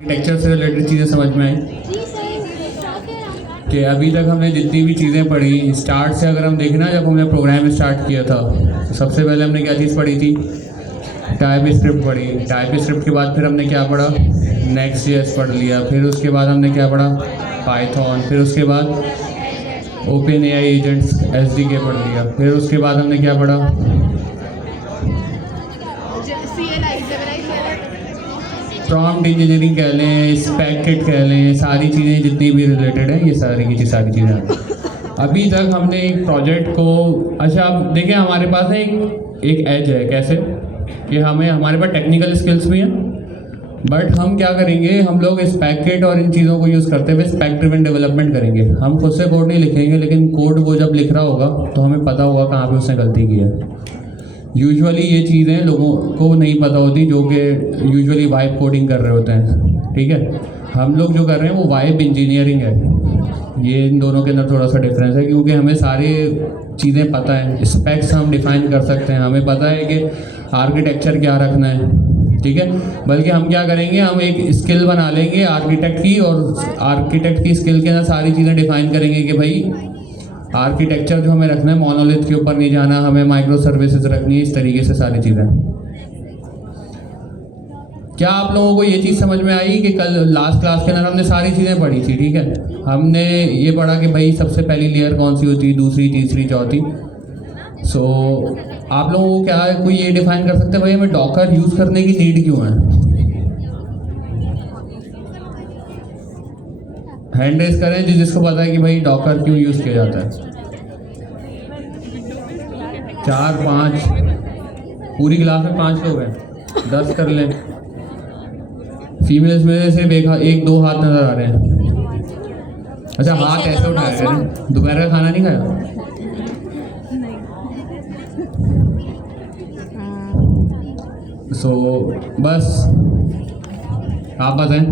Architecture से related चीज़ें समझ में आई कि अभी तक हमने जितनी भी चीज़ें पढ़ी, स्टार्ट से अगर हम देखें ना, जब हमने प्रोग्राम स्टार्ट किया था तो सबसे पहले हमने क्या चीज़ पढ़ी थी? टाइप स्क्रिप्ट पढ़ी। टाइप स्क्रिप्ट के बाद फिर हमने क्या पढ़ा? नेक्स्ट.जेएस पढ़ लिया। फिर उसके बाद हमने क्या पढ़ा? पाइथन। फिर उसके बाद ओपन एआई एजेंट्स एसडीके पढ़ लिया। फिर उसके बाद हमने क्या पढ़ा? प्रॉम्प्ट इंजीनियरिंग कह लें, स्पेक किट कह लें, सारी चीज़ें जितनी भी रिलेटेड है, ये सारी की सारी चीज़ें। अभी तक हमने एक प्रोजेक्ट को, अच्छा आप देखें हमारे पास है एक एज है। कैसे कि हमारे पास टेक्निकल स्किल्स भी हैं, बट हम क्या करेंगे, हम लोग स्पेक किट और इन चीज़ों को यूज़ करते हुए स्पेक ड्रिवन डेवलपमेंट करेंगे। हम खुद से कोड नहीं लिखेंगे, लेकिन कोड वो जब लिख रहा होगा तो हमें पता होगा कहाँ पे उसने गलती की है। यूजुअली ये चीज़ें लोगों को नहीं पता होती, जो कि यूजुअली वाइब कोडिंग कर रहे होते हैं। ठीक है, हम लोग जो कर रहे हैं वो वाइब इंजीनियरिंग है। ये इन दोनों के अंदर थोड़ा सा डिफरेंस है, क्योंकि हमें सारी चीज़ें पता है, स्पेक्स हम डिफाइन कर सकते हैं, हमें पता है कि आर्किटेक्चर क्या रखना है। ठीक है, बल्कि हम क्या करेंगे, हम एक स्किल बना लेंगे आर्किटेक्ट की, और आर्किटेक्ट की स्किल के अंदर सारी चीज़ें डिफाइन करेंगे कि भाई आर्किटेक्चर जो हमें रखना है, मोनोलिथ के ऊपर नहीं जाना, हमें माइक्रो सर्विसेज रखनी है, इस तरीके से सारी चीज़ें। क्या आप लोगों को ये चीज़ समझ में आई कि कल लास्ट क्लास के अंदर हमने सारी चीज़ें पढ़ी थी? ठीक है, हमने ये पढ़ा कि भाई सबसे पहली लेयर कौन सी होती है, दूसरी, तीसरी, चौथी। सो आप लोगों को क्या कोई ये डिफाइन कर सकते हैं भाई हमें डॉकर यूज़ करने की नीड क्यों है? हैंड रेस करें जिसको पता है कि भाई डॉकर क्यों यूज़ किया जाता है। 4, 5, पूरी क्लास में 5 लोग हैं, 10 कर लें। फीमेल्स में से 1-2 हाथ नज़र आ रहे हैं। अच्छा, हाथ ऐसे उठाया करें। दोपहर का खाना नहीं खाया? बस आप बताएं।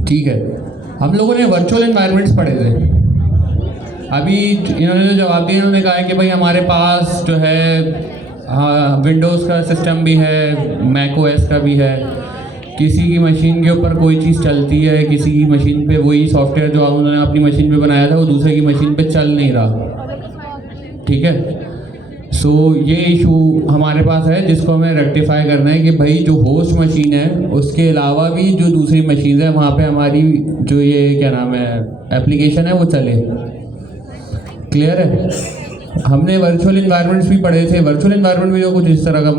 ठीक है, हम लोगों ने वर्चुअल एनवायरनमेंट्स पढ़े थे। अभी इन्होंने जो जवाब दिया, इन्होंने कहा है कि भाई हमारे पास जो है विंडोज़ का सिस्टम भी है, मैक ओएस का भी है। किसी की मशीन के ऊपर कोई चीज़ चलती है, किसी की मशीन पे वही सॉफ्टवेयर जो उन्होंने अपनी मशीन पे बनाया था वो दूसरे की मशीन पे चल नहीं रहा। ठीक है, सो ये इशू हमारे पास है, जिसको हमें रेक्टिफाई करना है कि भाई जो होस्ट मशीन है उसके अलावा भी जो दूसरी मशीन है वहाँ पे हमारी जो ये क्या नाम है एप्लीकेशन है वो चले। क्लियर है? हमने वर्चुअल इन्वायरमेंट्स भी पढ़े थे। वर्चुअल इन्वायरमेंट भी जो कुछ इस तरह का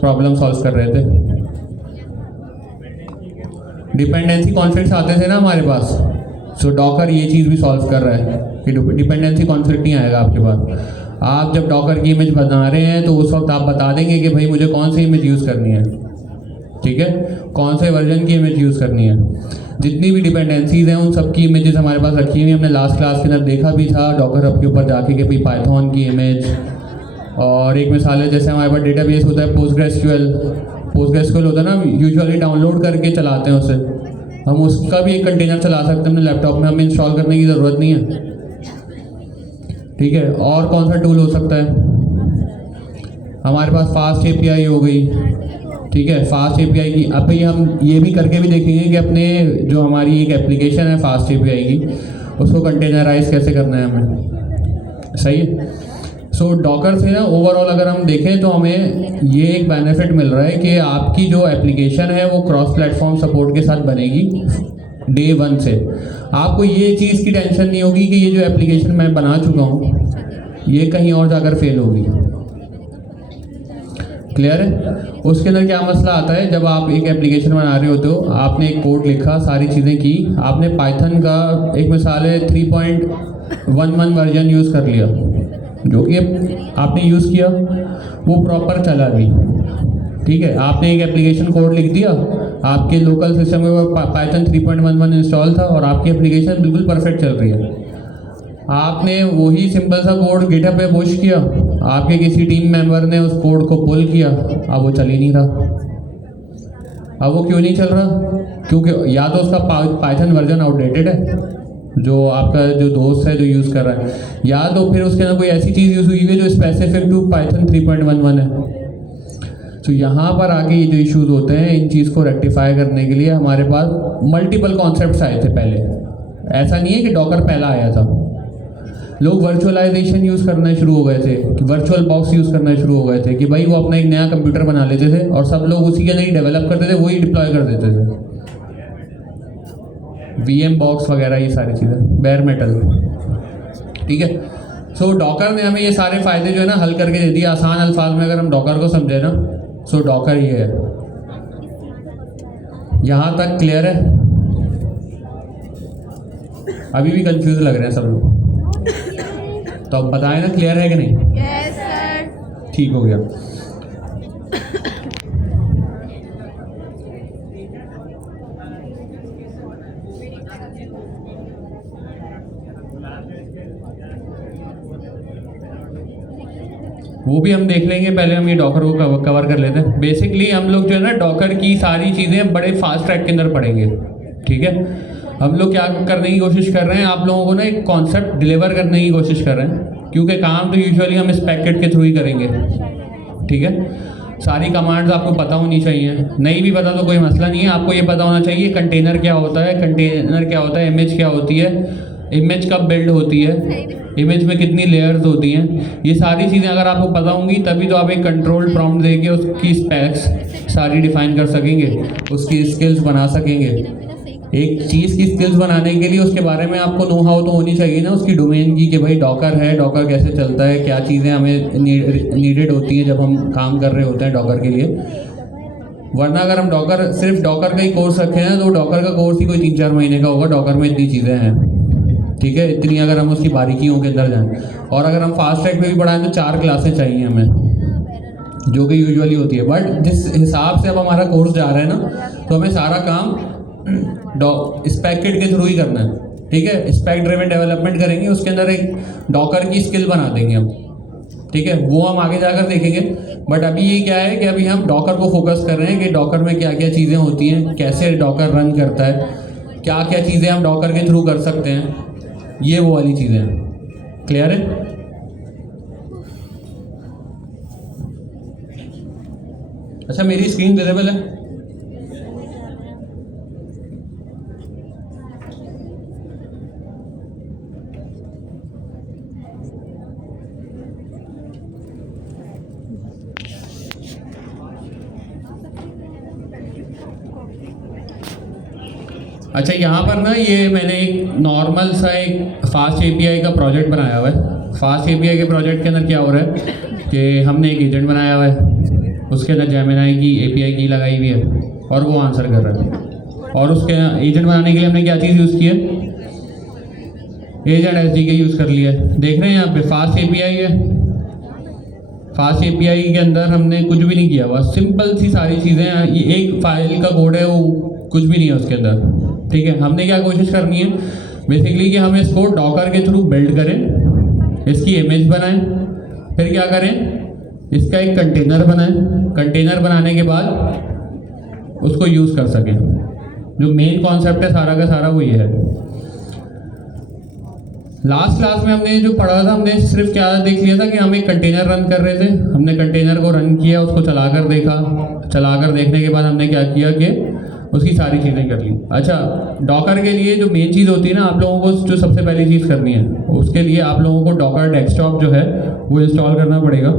प्रॉब्लम सॉल्व कर रहे थे। डिपेंडेंसी कॉन्फ्लिक्ट्स आते थे ना हमारे पास, सो डॉकर ये चीज़ भी सॉल्व कर रहा है कि डिपेंडेंसी कॉन्फ्लिक्ट नहीं आएगा आपके पास। आप जब डॉकर की इमेज बना रहे हैं तो उस वक्त आप बता देंगे कि भाई मुझे कौन सी इमेज यूज़ करनी है। ठीक है, कौन से वर्जन की इमेज यूज़ करनी है। जितनी भी डिपेंडेंसीज हैं उन सब की इमेजेस हमारे पास रखी हुई। हमने लास्ट क्लास के अंदर देखा भी था डॉकर हब के ऊपर जाके कि भाई पाइथन की इमेज, और एक मिसाल है जैसे हमारे पास डेटाबेस होता है पोस्टग्रेसक्यूएल होता है ना, यूजुअली डाउनलोड करके चलाते हैं उसे, हम उसका भी एक कंटेनर चला सकते हैं अपने लैपटॉप में, हमें इंस्टॉल करने की ज़रूरत नहीं है। ठीक है, और कौन सा टूल हो सकता है हमारे पास? फास्ट एपीआई हो गई। ठीक है, फास्ट एपीआई की अब भाई हम ये भी करके भी देखेंगे कि अपने जो हमारी एक एप्लीकेशन है फास्ट एपीआई की, उसको कंटेनराइज कैसे करना है हमें। सही है। सो डॉकर से ना ओवरऑल अगर हम देखें तो हमें ये एक बेनिफिट मिल रहा है कि आपकी जो एप्लीकेशन है वो क्रॉस प्लेटफॉर्म सपोर्ट के साथ बनेगी डे 1 से। आपको ये चीज़ की टेंशन नहीं होगी कि ये जो एप्लीकेशन मैं बना चुका हूँ ये कहीं और जाकर फेल होगी। क्लियर है? उसके अंदर क्या मसला आता है, जब आप एक एप्लीकेशन बना रहे होते हो, आपने एक कोड लिखा, सारी चीज़ें की, आपने पाइथन का एक मिसाल है 3.11 वर्जन यूज़ कर लिया, जो कि आपने यूज़ किया वो प्रॉपर चला भी। ठीक है, आपने एक एप्लीकेशन कोड लिख दिया, आपके लोकल सिस्टम में पाइथन 3.11 इंस्टॉल था और आपकी एप्लीकेशन बिल्कुल परफेक्ट चल रही है। आपने वही सिंपल सा कोड गिटहब पे पुश किया, आपके किसी टीम मेंबर ने उस कोड को पुल किया, अब वो चल ही नहीं रहा। अब वो क्यों नहीं चल रहा? क्योंकि या तो उसका पाइथन वर्जन आउटडेटेड है, जो आपका जो दोस्त है जो यूज़ कर रहा है, या तो फिर उसके अंदर कोई ऐसी चीज़ यूज़ हुई है जो स्पेसिफिक टू पाइथन 3.11 है। तो यहाँ पर आके ये जो इश्यूज होते हैं, इन चीज़ को रेक्टिफाई करने के लिए हमारे पास मल्टीपल कॉन्सेप्ट्स आए थे पहले। ऐसा नहीं है कि डॉकर पहला आया था। लोग वर्चुअलाइजेशन यूज़ करना शुरू हो गए थे, कि वर्चुअल बॉक्स यूज़ करना शुरू हो गए थे, कि भाई वो अपना एक नया कंप्यूटर बना लेते थे और सब लोग उसी के अंदर ही डेवलप करते थे, वही डिप्लॉय कर देते थे। VM बॉक्स वगैरह ये सारी चीज़ें, बेयर मेटल, ठीक है। सो डॉकर ने हमें ये सारे फ़ायदे जो है ना हल करके दे दिए। आसान अल्फाज में अगर हम डॉकर को समझे ना, सो डॉकर ये है। यहाँ तक क्लियर है? अभी भी कंफ्यूज लग रहे हैं सब लोग? तो अब बताएं ना, क्लियर है कि नहीं? Yes sir. ठीक हो गया। वो भी हम देख लेंगे, पहले हम ये डॉकर को कवर कर लेते हैं। बेसिकली हम लोग जो है ना डॉकर की सारी चीज़ें बड़े फास्ट ट्रैक के अंदर पढ़ेंगे, ठीक है। हम लोग क्या करने की कोशिश कर रहे हैं, आप लोगों को ना एक कॉन्सेप्ट डिलीवर करने की कोशिश कर रहे हैं, क्योंकि काम तो यूजुअली हम इस पैकेट के थ्रू ही करेंगे, ठीक है। सारी कमांड्स आपको पता होनी चाहिए, नहीं भी पता तो कोई मसला नहीं है। आपको ये पता होना चाहिए कंटेनर क्या होता है, कंटेनर क्या होता है, इमेज क्या होती है, इमेज कब बिल्ड होती है, इमेज में कितनी लेयर्स होती हैं। ये सारी चीज़ें अगर आपको पता होंगी तभी तो आप एक कंट्रोल प्रॉम्प्ट देके उसकी स्पेक्स सारी डिफाइन कर सकेंगे, उसकी स्किल्स बना सकेंगे। एक चीज़ की स्किल्स बनाने के लिए उसके बारे में आपको नो हाउ तो होनी चाहिए ना, उसकी डोमेन की, कि भाई डॉकर है, डॉकर कैसे चलता है, क्या चीज़ें हमें नीडेड होती हैं जब हम काम कर रहे होते हैं डॉकर के लिए। वरना अगर हम डॉकर सिर्फ डॉकर का ही कोर्स रखें हैं तो डॉकर का कोर्स ही कोई 3-4 महीने का होगा। डॉकर में इतनी चीज़ें हैं, ठीक है, इतनी अगर हम उसकी बारीकियों के अंदर जाएं। और अगर हम फास्ट ट्रैक पे भी पढ़ाएं तो 4 क्लासें चाहिए हमें, जो कि यूजुअली होती है। बट जिस हिसाब से अब हमारा कोर्स जा रहा है ना, तो हमें सारा काम स्पेक किट के थ्रू ही करना है, ठीक है। स्पेक ड्रिवन डेवलपमेंट करेंगे, उसके अंदर एक डॉकर की स्किल बना देंगे हम, ठीक है। वो हम आगे जाकर देखेंगे। बट अभी ये क्या है कि अभी हम डॉकर को फोकस कर रहे हैं कि डॉकर में क्या क्या चीज़ें होती हैं, कैसे डॉकर रन करता है, क्या क्या चीज़ें हम डॉकर के थ्रू कर सकते हैं, ये वो वाली चीज़ें हैं। क्लियर है? अच्छा, मेरी स्क्रीन विजिबल है? अच्छा, यहाँ पर ना ये मैंने एक नॉर्मल सा एक फास्ट API का प्रोजेक्ट बनाया हुआ है। फास्ट API के प्रोजेक्ट के अंदर क्या हो रहा है कि हमने एक एजेंट बनाया हुआ है, उसके अंदर जेमिनी की API की लगाई हुई है और वो आंसर कर रहा है। और उसके एजेंट बनाने के लिए हमने क्या चीज़ यूज़ की है, एजेंट SDK यूज़ कर लिया है। देख रहे हैं यहाँ पे फास्ट API है। फास्ट API के अंदर हमने कुछ भी नहीं किया हुआ, सिंपल सी सारी चीज़ें। ये एक फाइल का कोड है, वो कुछ भी नहीं है उसके अंदर, ठीक है। हमने क्या कोशिश करनी है बेसिकली कि हम इसको डॉकर के थ्रू बिल्ड करें, इसकी इमेज बनाएं, फिर क्या करें, इसका एक कंटेनर बनाएं। कंटेनर बनाने के बाद उसको यूज़ कर सकें। जो मेन कॉन्सेप्ट है सारा का सारा वो ये है। लास्ट क्लास में हमने जो पढ़ा था, हमने सिर्फ क्या देख लिया था कि हम एक कंटेनर रन कर रहे थे। हमने कंटेनर को रन किया, उसको चलाकर देखा, चलाकर देखने के बाद हमने क्या किया कि उसकी सारी चीज़ें कर ली। अच्छा, डॉकर के लिए जो मेन चीज़ होती है ना, आप लोगों को जो सबसे पहली चीज़ करनी है, उसके लिए आप लोगों को डॉकर डेस्कटॉप जो है वो इंस्टॉल करना पड़ेगा।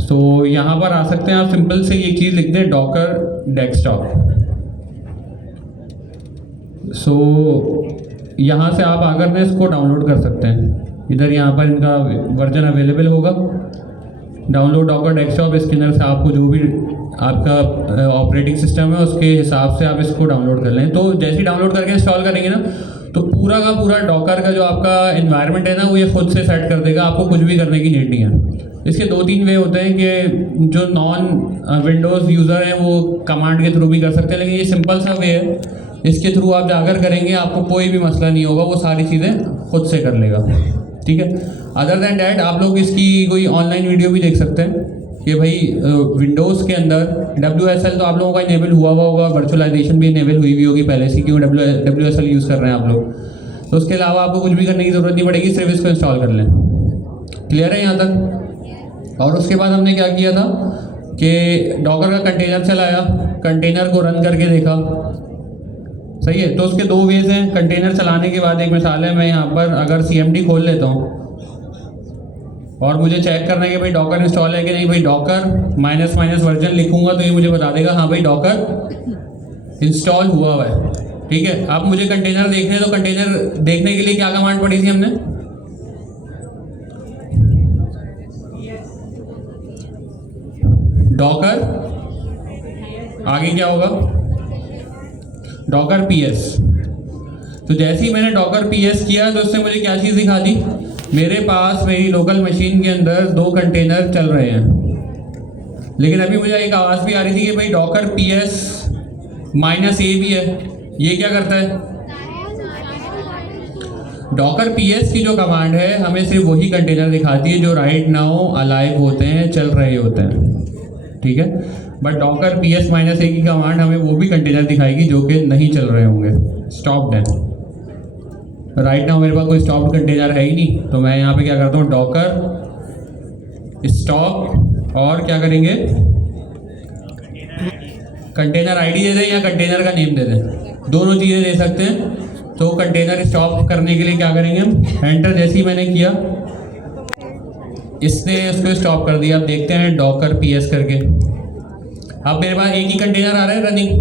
सो यहाँ पर आ सकते हैं आप, सिंपल से एक चीज़ लिख दें, डॉकर डेस्कटॉप। सो यहाँ से आप आकर में इसको डाउनलोड कर सकते हैं। इधर यहाँ पर इनका वर्जन अवेलेबल होगा, डाउनलोड डॉकर डेस्कटॉप। इसके अंदर से आपको जो भी आपका ऑपरेटिंग सिस्टम है उसके हिसाब से आप इसको डाउनलोड कर लें। तो जैसे ही डाउनलोड करके इंस्टॉल करेंगे ना, तो पूरा का पूरा डॉकर का जो आपका एनवायरनमेंट है ना, वो ये खुद से सेट कर देगा, आपको कुछ भी करने की नीड नहीं है। इसके 2-3 वे होते हैं कि जो नॉन विंडोज़ यूज़र हैं वो कमांड के थ्रू भी कर सकते हैं, लेकिन ये सिंपल सा वे है इसके थ्रू आप जाकर करेंगे, आपको कोई भी मसला नहीं होगा, वो सारी चीज़ें खुद से कर लेगा। ठीक है। अदर दैन डैट आप लोग इसकी कोई ऑनलाइन वीडियो भी देख सकते हैं कि भाई विंडोज़ के अंदर WSL तो आप लोगों का इनेबल हुआ होगा, वर्चुअलाइजेशन भी इनेबल हुई होगी पहले से, क्यों WSL यूज़ कर रहे हैं आप लोग। तो उसके अलावा आपको कुछ भी करने की ज़रूरत नहीं पड़ेगी, सिर्फ इसको इंस्टॉल कर लें। क्लियर है यहाँ तक। और उसके बाद हमने क्या किया था कि डॉकर का कंटेनर चलाया, कंटेनर को रन करके देखा। सही है। तो उसके दो वेज हैं कंटेनर चलाने के बाद। एक मिसाल है, मैं यहाँ पर अगर CMD खोल लेता हूँ और मुझे चेक करना है कि भाई डॉकर इंस्टॉल है कि नहीं। भाई डॉकर -- वर्जन लिखूंगा तो ये मुझे बता देगा हाँ भाई डॉकर इंस्टॉल हुआ हुआ है। ठीक है। अब मुझे कंटेनर देखने हैं, तो कंटेनर देखने के लिए क्या कमांड पड़ी थी हमने? डॉकर, आगे क्या होगा? Docker PS। तो जैसे ही मैंने डॉकर PS किया तो उससे मुझे क्या चीज़ दिखा दी? मेरे पास मेरी लोकल मशीन के अंदर 2 कंटेनर चल रहे हैं। लेकिन अभी मुझे एक आवाज़ भी आ रही थी कि भाई डॉकर PS -A भी है। ये क्या करता है? डॉकर PS की जो कमांड है हमें सिर्फ वही कंटेनर दिखाती है जो राइट नाउ अलाइव होते हैं, चल रहे होते हैं। ठीक है। बट डॉकर PS -A की कमांड हमें वो भी कंटेनर दिखाएगी जो कि नहीं चल रहे होंगे, स्टॉप्ड है। राइट नाउ मेरे पास कोई स्टॉप्ड कंटेनर है ही नहीं, तो मैं यहाँ पे क्या करता हूँ, डॉकर स्टॉप और क्या करेंगे, कंटेनर ID दे दें या कंटेनर का नेम दे दें, दोनों चीज़ें दे सकते हैं। तो कंटेनर स्टॉप करने के लिए क्या करेंगे हम, एंटर जैसे ही मैंने किया इसने उसको स्टॉप कर दिया। अब देखते हैं डॉकर PS करके। अब मेरे पास एक ही कंटेनर आ रहा है running,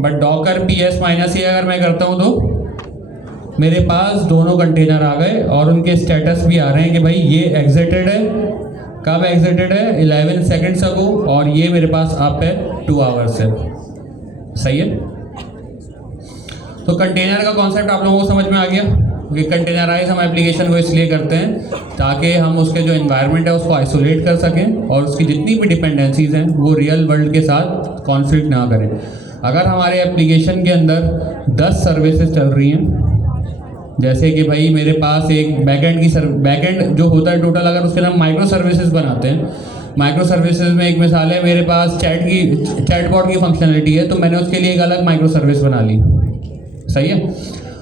but Docker PS -A अगर मैं करता हूँ तो मेरे पास दोनों कंटेनर आ गए और उनके स्टेटस भी आ रहे हैं कि भाई ये एग्जिटेड है। कब एग्जिटेड है? 11 सेकेंड्स अगो, और ये मेरे पास अप है 2 आवर्स से। सही है। तो कंटेनर का कॉन्सेप्ट आप लोगों को समझ में आ गया कि कंटेनराइज हम एप्लीकेशन को इसलिए करते हैं ताकि हम उसके जो एनवायरनमेंट है उसको आइसोलेट कर सकें और उसकी जितनी भी डिपेंडेंसीज हैं वो रियल वर्ल्ड के साथ कॉन्फ्लिक्ट ना करें। अगर हमारे एप्लीकेशन के अंदर 10 सर्विसेज चल रही हैं, जैसे कि भाई मेरे पास एक बैकएंड बैकएंड जो होता है टोटल, अगर उसके नाम माइक्रो सर्विसेज बनाते हैं, माइक्रो सर्विसेज में एक मिसाल है मेरे पास चैटबॉट की फंक्शनलिटी है, तो मैंने उसके लिए एक अलग माइक्रो सर्विस बना ली। सही है।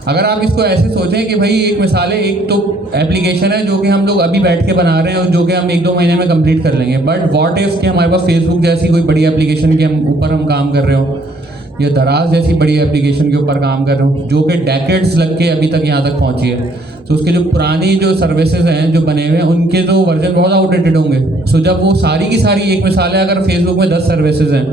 अगर आप इसको ऐसे सोचें कि भाई एक मिसाल है, एक तो एप्लीकेशन है जो कि हम लोग अभी बैठ के बना रहे हैं और जो कि हम 1-2 महीने में कंप्लीट कर लेंगे, बट व्हाट इफ कि हमारे पास फेसबुक जैसी कोई बड़ी एप्लीकेशन के ऊपर हम काम कर रहे हो, या दराज जैसी बड़ी एप्लीकेशन के ऊपर काम कर रहे हो जो कि डेकेड्स लग के अभी तक यहाँ तक पहुँची है। तो उसके जो पुरानी जो सर्विसेज हैं जो बने हुए हैं उनके तो वर्जन बहुत आउटडेटेड होंगे। सो जब वो सारी की सारी, एक मिसाल है अगर फेसबुक में 10 सर्विसेज हैं,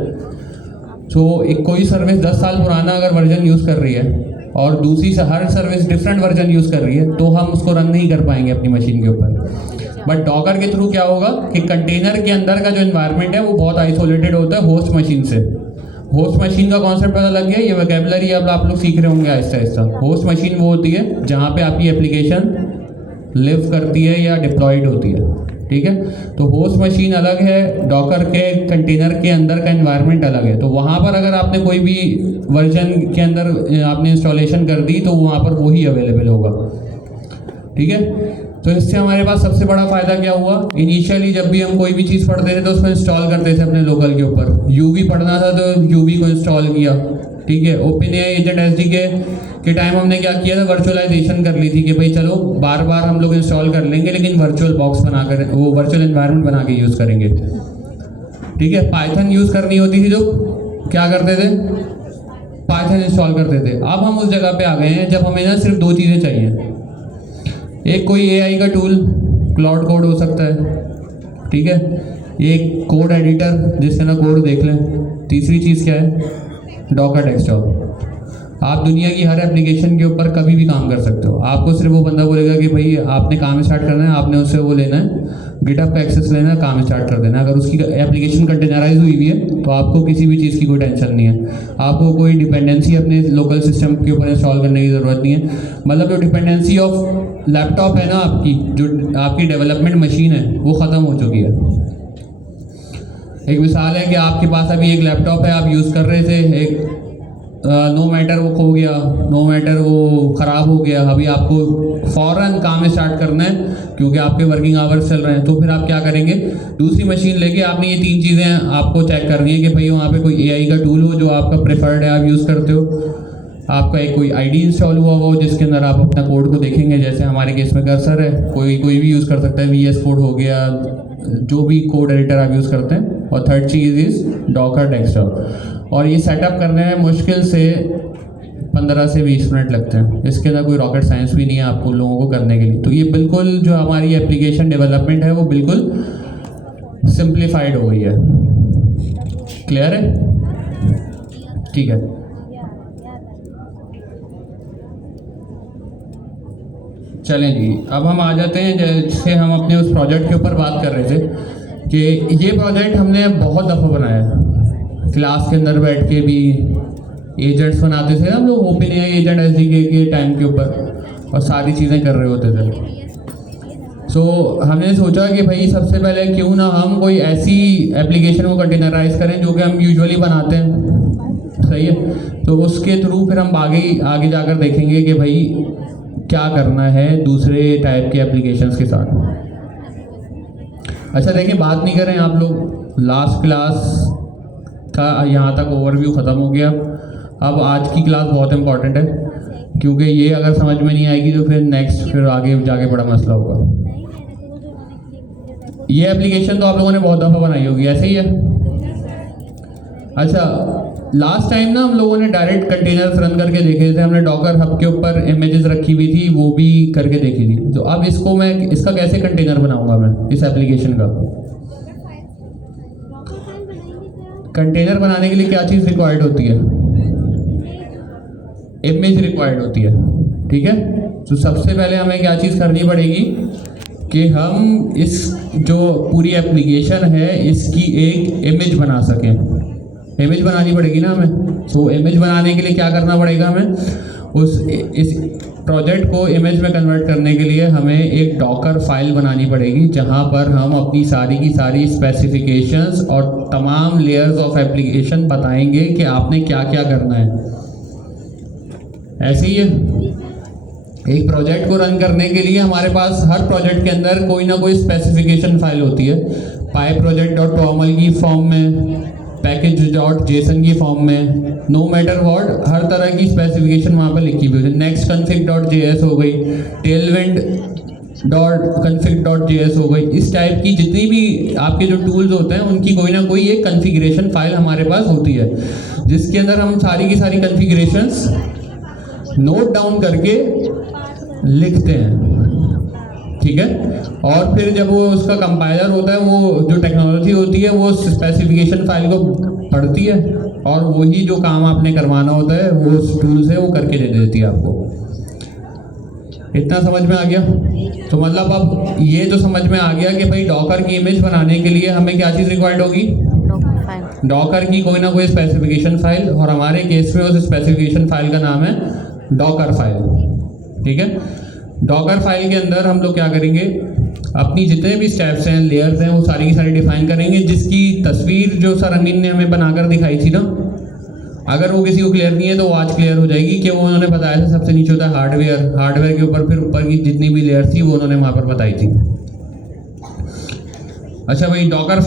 तो एक कोई सर्विस 10 साल पुराना अगर वर्जन यूज़ कर रही है और दूसरी से हर सर्विस डिफरेंट वर्जन यूज़ कर रही है, तो हम उसको रन नहीं कर पाएंगे अपनी मशीन के ऊपर। बट डॉकर के थ्रू क्या होगा कि कंटेनर के अंदर का जो एनवायरनमेंट है वो बहुत आइसोलेटेड होता है होस्ट मशीन से। होस्ट मशीन का कॉन्सेप्ट पता लग गया, ये वोकैबुलरी अब आप लोग सीख रहे होंगे आहिस्ता आहिस्ता। होस्ट मशीन वो होती है जहाँ पे आपकी एप्लीकेशन लिव करती है या डिप्लॉयड होती है। ठीक है। तो होस्ट मशीन अलग है, डॉकर के कंटेनर के अंदर का एनवायरनमेंट अलग है। तो वहाँ पर अगर आपने कोई भी वर्जन के अंदर आपने इंस्टॉलेशन कर दी तो वहाँ पर वही अवेलेबल होगा। ठीक है। तो इससे हमारे पास सबसे बड़ा फ़ायदा क्या हुआ, इनिशियली जब भी हम कोई भी चीज़ पढ़ते थे तो उसको इंस्टॉल करते थे अपने लोकल के ऊपर। UV पढ़ना था तो UV को इंस्टॉल किया। ठीक है। OpenAI एजेंट SDK के टाइम हमने क्या किया था, वर्चुअलाइजेशन कर ली थी कि भाई चलो बार बार हम लोग इंस्टॉल कर लेंगे लेकिन वर्चुअल बॉक्स बना कर, वो वर्चुअल एनवायरनमेंट बना के यूज़ करेंगे। ठीक है। पाइथन यूज़ करनी होती थी तो क्या करते थे, पाइथन इंस्टॉल करते थे। अब हम उस जगह पे आ गए हैं जब हमें ना सिर्फ 2 चीज़ें चाहिए। एक कोई AI का टूल, क्लाउड कोड हो सकता है। ठीक है। एक कोड एडिटर जिससे ना कोड देख लें। तीसरी चीज़ क्या है, डॉकर डेस्कटॉप। आप दुनिया की हर एप्लीकेशन के ऊपर कभी भी काम कर सकते हो। आपको सिर्फ वो बंदा बोलेगा कि भाई आपने काम स्टार्ट करना है, आपने उससे वो लेना है, गिटहब का एक्सेस लेना है, काम स्टार्ट कर देना है। अगर उसकी एप्लीकेशन कंटेनराइज हुई हुई है तो आपको किसी भी चीज़ की कोई टेंशन नहीं है। आपको कोई डिपेंडेंसी अपने लोकल सिस्टम के ऊपर इंस्टॉल करने की ज़रूरत नहीं है। मतलब जो डिपेंडेंसी ऑफ लैपटॉप है ना आपकी, जो आपकी डेवलपमेंट मशीन है वो ख़त्म हो चुकी है। एक मिसाल है कि आपके पास अभी एक लैपटॉप है, आप यूज़ कर रहे थे, एक नो मैटर वो खो गया, नो मैटर वो ख़राब हो गया, अभी आपको फ़ौरन काम स्टार्ट करना है क्योंकि आपके वर्किंग आवर्स चल रहे हैं, तो फिर आप क्या करेंगे, दूसरी मशीन लेके आपने ये 3 चीज़ें आपको चेक करनी है कि भाई वहाँ पे कोई AI का टूल हो जो आपका प्रेफर्ड है, आप यूज़ करते हो, आपका एक कोई ID इंस्टॉल हुआ हो जिसके अंदर आप अपना कोड को देखेंगे, जैसे हमारे केस में कर्सर है, कोई भी यूज़ कर सकता है, VS कोड हो गया, जो भी कोड एडिटर आप यूज़ करते हैं। और third cheese is Docker desktop, और ये सेटअप करने में मुश्किल से 15 से 20 मिनट लगते हैं, इसके अंदर कोई रॉकेट साइंस भी नहीं है आपको लोगों को करने के लिए। तो ये बिल्कुल जो हमारी एप्लीकेशन डेवलपमेंट है वो बिल्कुल सिंप्लीफाइड हो गई है। क्लियर है? ठीक है। चलें जी, अब हम आ जाते हैं, जैसे हम अपने उस प्रोजेक्ट के ऊपर बात कर रहे थे कि ये प्रोजेक्ट हमने बहुत दफ़ा बनाया है, क्लास के अंदर बैठ के भी एजेंट्स बनाते थे हम लोग, OpenAI एजेंट SDK के टाइम के ऊपर, और सारी चीज़ें कर रहे होते थे। सो हमने सोचा कि भाई सबसे पहले क्यों ना हम कोई ऐसी एप्लीकेशन को कंटेनराइज करें जो कि हम यूजुअली बनाते हैं, सही है। तो उसके थ्रू फिर हम आगे जाकर देखेंगे कि भाई क्या करना है दूसरे टाइप के एप्लीकेशंस के साथ। अच्छा देखिए, बात नहीं करें आप लोग, लास्ट क्लास का यहाँ तक ओवरव्यू ख़त्म हो गया। अब आज की क्लास बहुत इंपॉर्टेंट है क्योंकि ये अगर समझ में नहीं आएगी तो फिर आगे जाके बड़ा मसला होगा। ये एप्लीकेशन तो आप लोगों ने बहुत दफ़ा बनाई होगी, ऐसे ही है। अच्छा, लास्ट टाइम ना हम लोगों ने डायरेक्ट कंटेनर्स रन करके देखे थे, हमने डॉकर हब के ऊपर इमेजेस रखी हुई थी, वो भी करके देखी थी। तो अब इसका कैसे कंटेनर बनाऊंगा मैं इस एप्लीकेशन का? कंटेनर बनाने के लिए क्या चीज़ रिक्वायर्ड होती है? इमेज रिक्वायर्ड होती है, ठीक है। तो सबसे पहले हमें क्या चीज़ करनी पड़ेगी कि हम इस जो पूरी एप्लीकेशन है इसकी एक इमेज बना सकें। इमेज बनानी पड़ेगी ना हमें। सो इमेज बनाने के लिए क्या करना पड़ेगा हमें? इस प्रोजेक्ट को इमेज में कन्वर्ट करने के लिए हमें एक डॉकर फाइल बनानी पड़ेगी जहां पर हम अपनी सारी की सारी स्पेसिफिकेशंस और तमाम लेयर्स ऑफ एप्लीकेशन बताएंगे कि आपने क्या क्या करना है। ऐसे ही है, एक प्रोजेक्ट को रन करने के लिए हमारे पास हर प्रोजेक्ट के अंदर कोई ना कोई स्पेसिफिकेशन फाइल होती है, pyproject.toml की फॉर्म में, package.json की फॉर्म में, नो मैटर व्हाट, हर तरह की स्पेसिफिकेशन वहाँ पर लिखी हुई है। नेक्स्ट config.js हो गई, tailwind.config.js हो गई, इस टाइप की जितनी भी आपके जो टूल्स होते हैं उनकी कोई ना कोई एक कन्फिग्रेशन फाइल हमारे पास होती है जिसके अंदर हम सारी की सारी कन्फिग्रेशंस नोट डाउन करके लिखते हैं, ठीक है। और फिर जब वो उसका कंपाइलर होता है, वो जो टेक्नोलॉजी होती है वो स्पेसिफिकेशन फाइल को पढ़ती है और वही जो काम आपने करवाना होता है वो उस टूल से वो करके दे देती है आपको। इतना समझ में आ गया? तो मतलब अब ये तो समझ में आ गया कि भाई डॉकर की इमेज बनाने के लिए हमें क्या चीज़ रिक्वायर्ड होगी? डॉकर की कोई ना कोई स्पेसिफिकेशन फाइल, और हमारे केस में उस स्पेसिफिकेशन फाइल का नाम है डॉकर फाइल, ठीक है। डॉकर फाइल के अंदर हम लोग क्या करेंगे, अपनी जितने भी स्टेप्स हैं, लेयर्स हैं, वो सारी की सारी डिफाइन करेंगे, जिसकी तस्वीर जो सर अमीन ने हमें बनाकर दिखाई थी ना, अगर वो किसी को क्लियर नहीं है तो वो आज क्लियर हो जाएगी कि वो उन्होंने बताया था सबसे नीचे होता है हार्डवेयर के ऊपर फिर ऊपर की जितनी भी लेयर थी वो उन्होंने वहाँ पर बताई थी। अच्छा भाई, डॉकर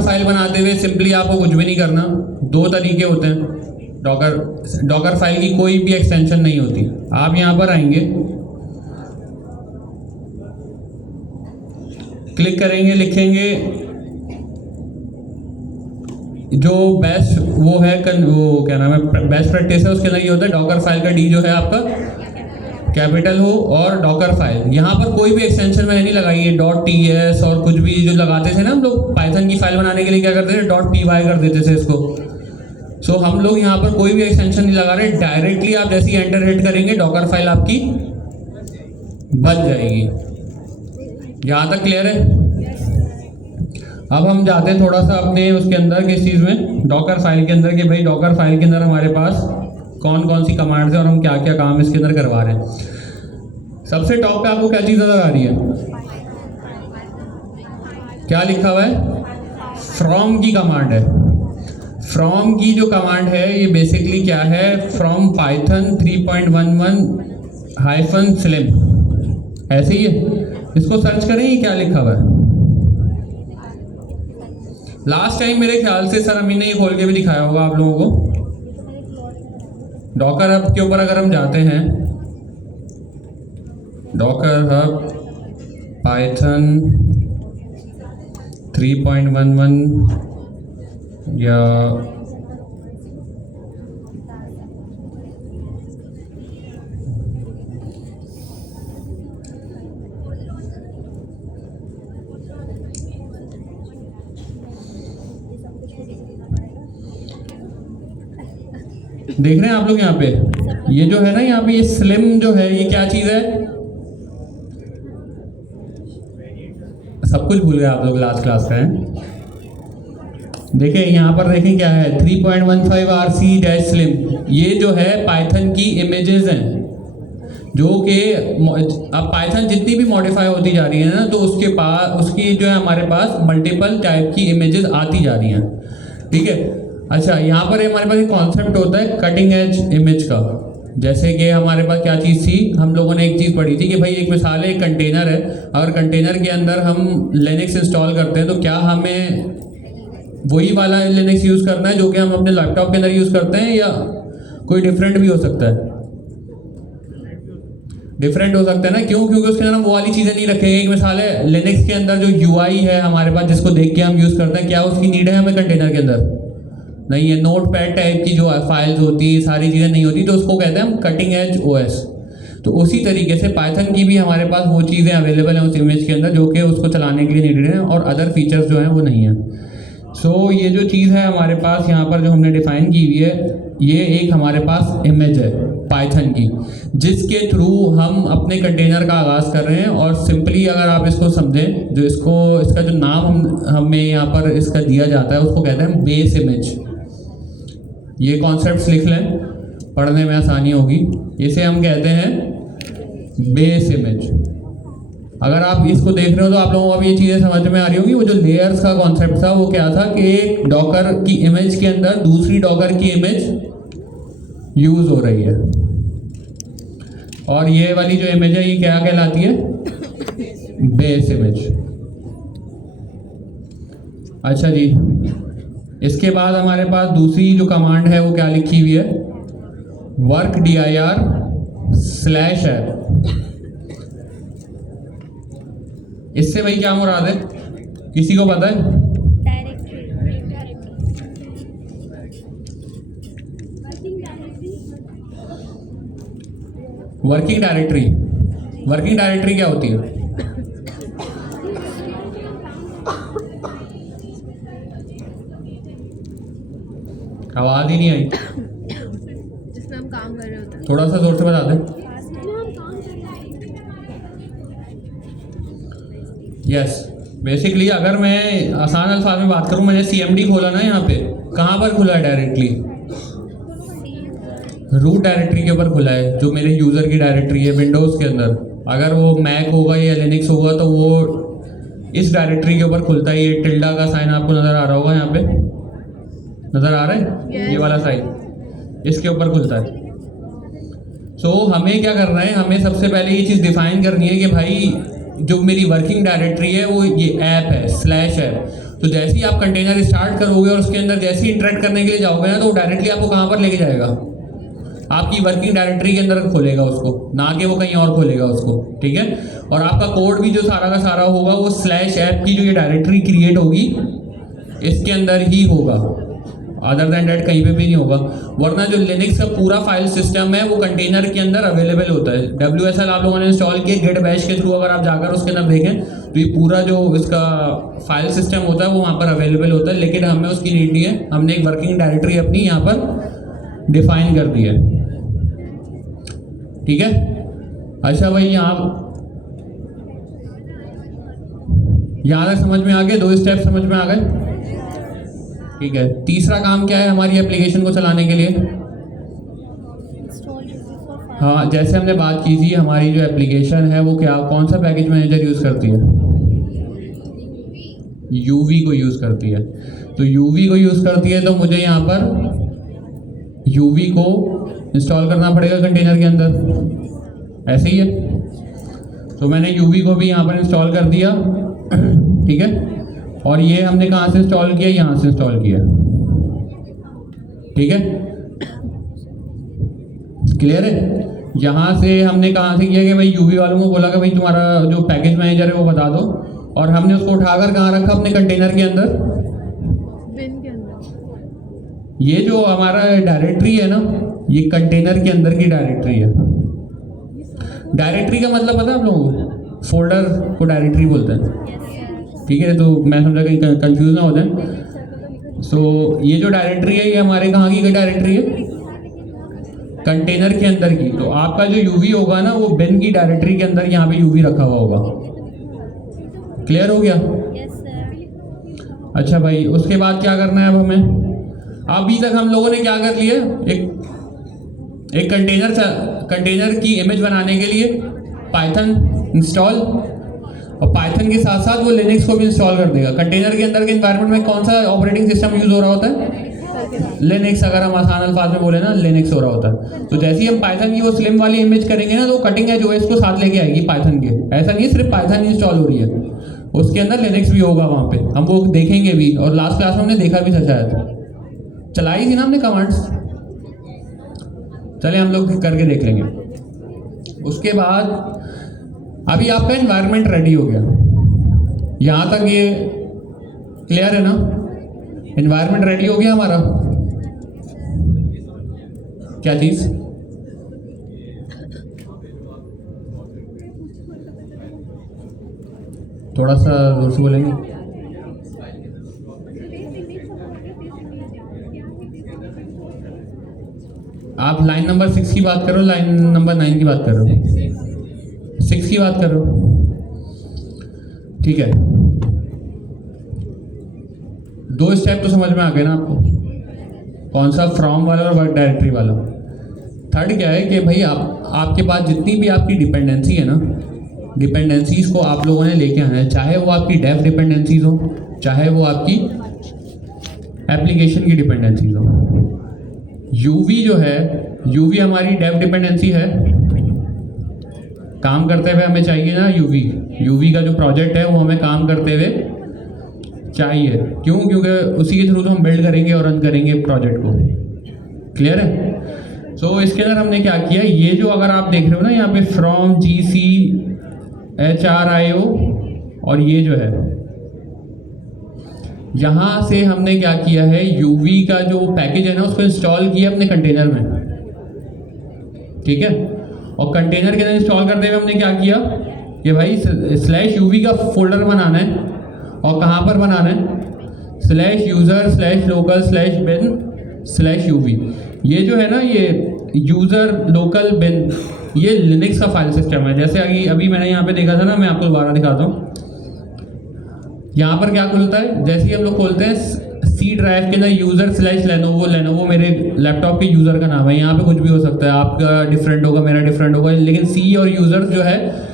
फाइल बनाते हुए सिंपली आपको कुछ भी नहीं करना, 2 तरीके होते हैं। डॉकर फाइल की कोई भी एक्सटेंशन नहीं होती। आप यहाँ पर आएंगे, क्लिक करेंगे, लिखेंगे जो बेस्ट वो है वो क्या नाम है, बेस्ट प्रैक्टिस है, उसके अंदर ये होता है डॉकर फाइल का डी जो है आपका कैपिटल हो और डॉकर फाइल। यहाँ पर कोई भी एक्सटेंशन मैंने नहीं लगाई है, .ts और कुछ भी जो लगाते थे ना हम लोग पाइथन की फाइल बनाने के लिए क्या करते थे, .py कर देते थे इसको। सो हम लोग यहाँ पर कोई भी एक्सटेंशन नहीं लगा रहे, डायरेक्टली आप जैसे ही एंटर हिट करेंगे डॉकर फाइल आपकी बन जाएगी। यहाँ तक क्लियर है? अब हम जाते हैं थोड़ा सा अपने उसके अंदर किस चीज़ में, डॉकर फाइल के अंदर, कि भाई डॉकर फाइल के अंदर हमारे पास कौन कौन सी कमांड्स हैं और हम क्या क्या काम इसके अंदर करवा रहे हैं। सबसे टॉप पे आपको क्या चीज़ नजर आ रही है? क्या लिखा हुआ है? फ्रॉम की कमांड है। फ्रॉम की जो कमांड है ये बेसिकली क्या है, फ्रॉम पाइथन 3.11 -slim, ऐसे ही है। इसको सर्च करें, ये क्या लिखा हुआ है। लास्ट टाइम मेरे ख्याल से सर अमीन ने ये खोल के भी दिखाया होगा आप लोगों को। डॉकर हब के ऊपर अगर हम जाते हैं, डॉकर हब पाइथन 3.11 या देख रहे हैं आप लोग यहाँ पे, ये जो है ना यहाँ पे ये स्लिम जो है, ये क्या चीज़ है, सब कुछ भूल गए आप लोग, लास्ट क्लास का है। देखिए यहाँ पर देखें क्या है, 3.15 RC-slim, ये जो है पाइथन की इमेजेस हैं, जो कि अब पाइथन जितनी भी मॉडिफाई होती जा रही है ना, तो उसके पास उसकी जो है हमारे पास मल्टीपल टाइप की इमेजेस आती जा रही हैं, ठीक है। अच्छा, यहाँ पर हमारे पास एक कॉन्सेप्ट होता है कटिंग एज इमेज का। जैसे कि हमारे पास क्या चीज़ थी, हम लोगों ने एक चीज़ पढ़ी थी कि भाई एक मिसाल है, एक कंटेनर है, अगर कंटेनर के अंदर हम लिनक्स इंस्टॉल करते हैं तो क्या हमें वही वाला लिनक्स यूज़ करना है जो कि हम अपने लैपटॉप के अंदर यूज़ करते हैं, या कोई डिफरेंट भी हो सकता है? डिफरेंट हो सकता है ना, क्यों? क्योंकि उसके अंदर हम वो वाली चीज़ें नहीं रखेंगे। एक मिसाल है, लिनक्स के अंदर जो UI है हमारे पास, जिसको देख के हम यूज़ करते हैं, क्या उसकी नीड है हमें कंटेनर के अंदर? नहीं है। नोट पैड टाइप की जो फाइल्स होती है, सारी चीज़ें नहीं होती, तो उसको कहते हैं हम कटिंग एज OS। तो उसी तरीके से पाइथन की भी हमारे पास वो चीज़ें अवेलेबल हैं उस इमेज के अंदर जो कि उसको चलाने के लिए नीडेड हैं, और अदर फीचर्स जो हैं वो नहीं हैं। सो ये जो चीज़ है हमारे पास यहाँ पर जो हमने डिफाइन की हुई है, ये एक हमारे पास इमेज है पाइथन की, जिसके थ्रू हम अपने कंटेनर का आगाज़ कर रहे हैं। और सिंपली अगर आप इसको समझें, जो इसका जो नाम हमें यहाँ पर इसका दिया जाता है उसको कहते हैं बेस इमेज। ये कॉन्सेप्ट्स लिख लें, पढ़ने में आसानी होगी। इसे हम कहते हैं बेस इमेज। अगर आप इसको देख रहे हो तो आप लोगों को अब ये चीज़ें समझ में आ रही होगी। वो जो लेयर्स का कॉन्सेप्ट था वो क्या था कि एक डॉकर की इमेज के अंदर दूसरी डॉकर की इमेज यूज़ हो रही है, और ये वाली जो इमेज है ये क्या कहलाती है? Base image. अच्छा जी, इसके बाद हमारे पास दूसरी जो कमांड है वो क्या लिखी हुई है? workdir/app। इससे भाई क्या मुराद है, किसी को पता है? Working directory. वर्किंग डायरेक्टरी क्या होती है? आवाज ही नहीं आई, जिसमें हम काम कर रहे होते हैं। थोड़ा सा जोर से बता दें। यस, बेसिकली अगर मैं आसान अल्फाज में बात करूं, मैंने CMD खोला ना यहाँ पे, कहाँ पर खुला है? डायरेक्टली रूट डायरेक्टरी के ऊपर खुला है, जो मेरे यूज़र की डायरेक्टरी है विंडोज़ के अंदर। अगर वो मैक होगा या लिनक्स होगा तो वो इस डायरेक्टरी के ऊपर खुलता है। ये टिल्डा का साइन आपको नज़र आ रहा होगा, यहाँ पे नज़र आ रहा है? ये वाला साइन इसके ऊपर खुलता है। सो हमें क्या करना है, हमें सबसे पहले ये चीज़ डिफाइन करनी है कि भाई जो मेरी वर्किंग डायरेक्टरी है वो ये ऐप है, /ऐप। तो जैसे ही आप कंटेनर स्टार्ट करोगे और उसके अंदर जैसे ही इंटरेक्ट करने के लिए जाओगे ना, तो वो डायरेक्टली आपको कहाँ पर लेके जाएगा? आपकी वर्किंग डायरेक्टरी के अंदर खोलेगा उसको, ना कि वो कहीं और खोलेगा उसको, ठीक है। और आपका कोड भी जो सारा का सारा होगा वो /ऐप की जो ये डायरेक्टरी क्रिएट होगी इसके अंदर ही होगा, अदर दैन डैट कहीं पे भी नहीं होगा। वरना जो लिनक्स का पूरा फाइल सिस्टम है वो कंटेनर के अंदर अवेलेबल होता है। WSL आप लोगों ने इंस्टॉल किया, गिट बैश के थ्रू अगर आप जाकर उसके अंदर देखें तो ये पूरा जो इसका फाइल सिस्टम होता है वो वहाँ पर अवेलेबल होता है, लेकिन हमें उसकी नीड नहीं है। हमने एक वर्किंग डायरेक्टरी अपनी यहाँ पर डिफाइन कर दी है, ठीक है। अच्छा भाई, यहाँ तक समझ में आ गए? 2 स्टेप समझ में आ गए, ठीक है। तीसरा काम क्या है हमारी एप्लीकेशन को चलाने के लिए? हाँ, जैसे हमने बात की थी, हमारी जो एप्लीकेशन है वो क्या, कौन सा पैकेज मैनेजर यूज़ करती है? यूवी को यूज़ करती है। तो यूवी को यूज़ करती है तो मुझे यहाँ पर यूवी को इंस्टॉल करना पड़ेगा कंटेनर के अंदर, ऐसे ही है। तो मैंने यूवी को भी यहाँ पर इंस्टॉल कर दिया, ठीक है। और ये हमने कहाँ से इंस्टॉल किया, यहाँ से इंस्टॉल किया, ठीक है, क्लियर है। यहाँ से हमने कहाँ से किया कि भाई यूवी वालों को बोला कि भाई तुम्हारा जो पैकेज मैनेजर है वो बता दो, और हमने उसको उठाकर कहाँ रखा, अपने कंटेनर के अंदर, बिन के अंदर। ये जो हमारा डायरेक्टरी है ना, ये कंटेनर के अंदर की डायरेक्टरी है। डायरेक्टरी का मतलब पता है आप लोगों को, फोल्डर को डायरेक्टरी बोलते हैं, ठीक है। तो मैं समझा कहीं कंफ्यूज ना हो जाए। सो ये जो डायरेक्टरी है ये हमारे कहाँ की डायरेक्टरी है, कंटेनर के अंदर की। तो आपका जो यूवी होगा ना वो बिन की डायरेक्टरी के अंदर यहाँ पे यूवी रखा हुआ होगा, क्लियर हो गया। अच्छा भाई, उसके बाद क्या करना है अब हमें, अभी तक हम लोगों ने क्या कर लिया, एक कंटेनर की इमेज बनाने के लिए पाइथन इंस्टॉल, और पाइथन के साथ साथ वो लिनक्स को भी इंस्टॉल कर देगा। कंटेनर के अंदर के एनवायरनमेंट में कौन सा ऑपरेटिंग सिस्टम यूज हो रहा होता है, लिनक्स। अगर हम आसान अल्फाज में बोले ना, लिनक्स हो रहा होता है। तो जैसे ही हम पाइथन की वो स्लिम वाली इमेज करेंगे ना, तो कटिंग एज ओएस को साथ लेके आएगी पाइथन के। ऐसा नहीं है सिर्फ पाइथन इंस्टॉल हो रही है, उसके अंदर लिनक्स भी होगा वहाँ पे, हम वो देखेंगे भी। और लास्ट क्लास में हमने देखा भी था, शायद चलाई थी ना हमने कमांड्स। चले हम लोग करके देख लेंगे। उसके बाद अभी आपका एनवायरनमेंट रेडी हो गया, यहाँ तक ये क्लियर है ना, एनवायरनमेंट रेडी हो गया हमारा। क्या चीज, थोड़ा सा जोर से बोलेंगे। आप लाइन नंबर 6 की बात करो, लाइन नंबर 9 की बात करो, 6 की बात करो, ठीक है। दो स्टेप तो समझ में आ गए ना आपको, कौन सा, फ्रॉम वाला और वर्क डायरेक्टरी वाला। थर्ड क्या है कि भाई आपके पास जितनी भी आपकी डिपेंडेंसी है ना, डिपेंडेंसीज को आप लोगों ने लेके आना है, चाहे वो आपकी डेव डिपेंडेंसीज हो, चाहे वो आपकी एप्लीकेशन की डिपेंडेंसीज हो। यूवी जो है, यूवी हमारी डेव डिपेंडेंसी है, काम करते हुए हमें चाहिए ना यूवी। यूवी का जो प्रोजेक्ट है वो हमें काम करते हुए चाहिए, क्यों, क्योंकि उसी के थ्रू तो हम बिल्ड करेंगे और रन करेंगे प्रोजेक्ट को, क्लियर है। सो इसके अंदर हमने क्या किया, ये जो अगर आप देख रहे हो ना यहाँ पे फ्रॉम GCHRIO, और ये जो है यहाँ से हमने क्या किया है, यूवी का जो पैकेज है ना उसको इंस्टॉल किया अपने कंटेनर में, ठीक है। और कंटेनर के अंदर इंस्टॉल करते हुए हमने क्या किया कि भाई /UV का फोल्डर बनाना है, और कहाँ पर बनाना है, /user/local/bin/UV। ये जो है ना, ये यूज़र लोकल बिन, ये लिनक्स का फाइल सिस्टम है। जैसे अभी मैंने यहाँ पे देखा था ना, मैं आपको दोबारा दिखाता हूँ। यहाँ पर क्या खुलता है, जैसे ही हम लोग खोलते हैं सी ड्राइव के अंदर user/Lenovo, लेनोवो मेरे लैपटॉप के यूज़र का नाम है। यहाँ पे कुछ भी हो सकता है, आपका डिफरेंट होगा, मेरा डिफरेंट होगा, लेकिन सी और यूज़र जो है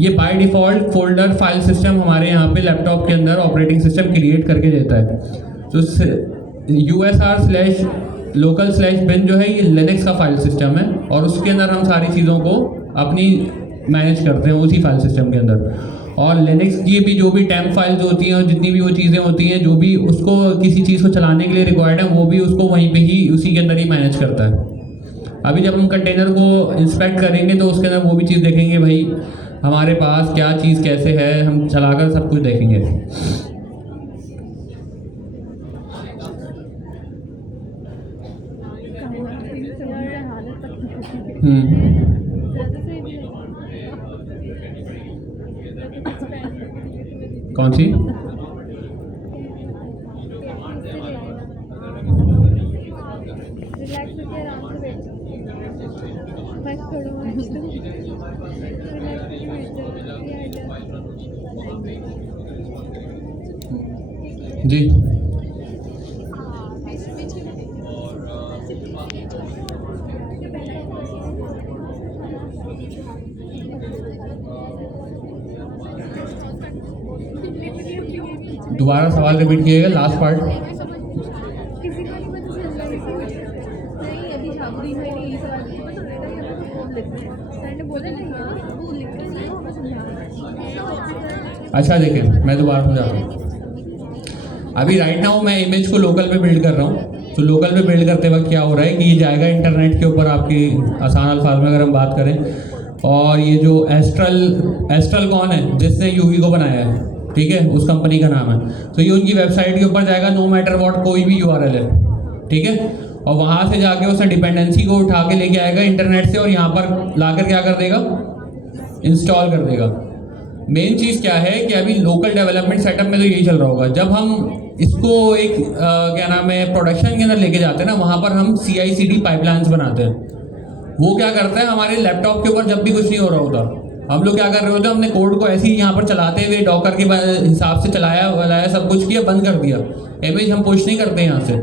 ये by default folder file system हमारे यहाँ पे लैपटॉप के अंदर ऑपरेटिंग सिस्टम क्रिएट करके देता है। तो USR/local/bin जो है ये लिनक्स का फाइल सिस्टम है, और उसके अंदर हम सारी चीज़ों को अपनी मैनेज करते हैं उसी फाइल सिस्टम के अंदर। और लिनक्स की भी जो भी टेम्प फाइल्स होती हैं और जितनी भी वो चीज़ें होती हैं, जो भी उसको किसी चीज़ को चलाने के लिए रिक्वायर्ड है, वो भी उसको वहीं पे ही उसी के अंदर ही मैनेज करता है। अभी जब हम कंटेनर को इंस्पेक्ट करेंगे तो उसके अंदर वो भी चीज़ देखेंगे, भाई हमारे पास क्या चीज़ कैसे है, हम चलाकर सब कुछ देखेंगे। कौन सी, रिलैक्स होके आराम से बैठ जाओ, मैं छोड़ूंगा जी। दोबारा सवाल रिपीट कीजिएगा, लास्ट पार्ट। किसी को नहीं पता चल रहा नहीं अभी शादी में नहीं सवाल पता चलेगा कि हमें तो फॉर्म लिखना है सर ने बोला नहीं वो लिखना नहीं है हमें समझाना। अच्छा देखिए, मैं दोबारा समझाता हूँ। अभी राइट नाउ मैं इमेज को लोकल पे बिल्ड कर रहा हूँ। तो लोकल पे बिल्ड करते वक्त क्या हो रहा है कि ये जाएगा इंटरनेट के ऊपर, आपकी आसान अल्फाज में अगर हम बात करें। और ये जो एस्ट्रल कौन है जिसने यूवी को बनाया है, ठीक है, उस कंपनी का नाम है। तो ये उनकी वेबसाइट के ऊपर जाएगा, नो मैटर वॉट, कोई भी URL है, ठीक है। और वहाँ से जाके उसने डिपेंडेंसी को उठा के लेके आएगा इंटरनेट से और यहाँ पर लाकर क्या कर देगा, इंस्टॉल कर देगा। मेन चीज़ क्या है कि अभी लोकल डेवलपमेंट सेटअप में तो यही चल रहा होगा। जब हम इसको एक क्या नाम है प्रोडक्शन के अंदर लेके जाते हैं ना, वहाँ पर हम CI/CD पाइपलाइंस बनाते हैं। वो क्या करता है, हमारे लैपटॉप के ऊपर जब भी कुछ नहीं हो रहा होता, हम लोग क्या कर रहे होते हैं, हमने कोड को ऐसे ही यहाँ पर चलाते हुए डॉकर के हिसाब से चलाया सब कुछ किया, बंद कर दिया। इमेज हम पुश नहीं करते यहाँ से,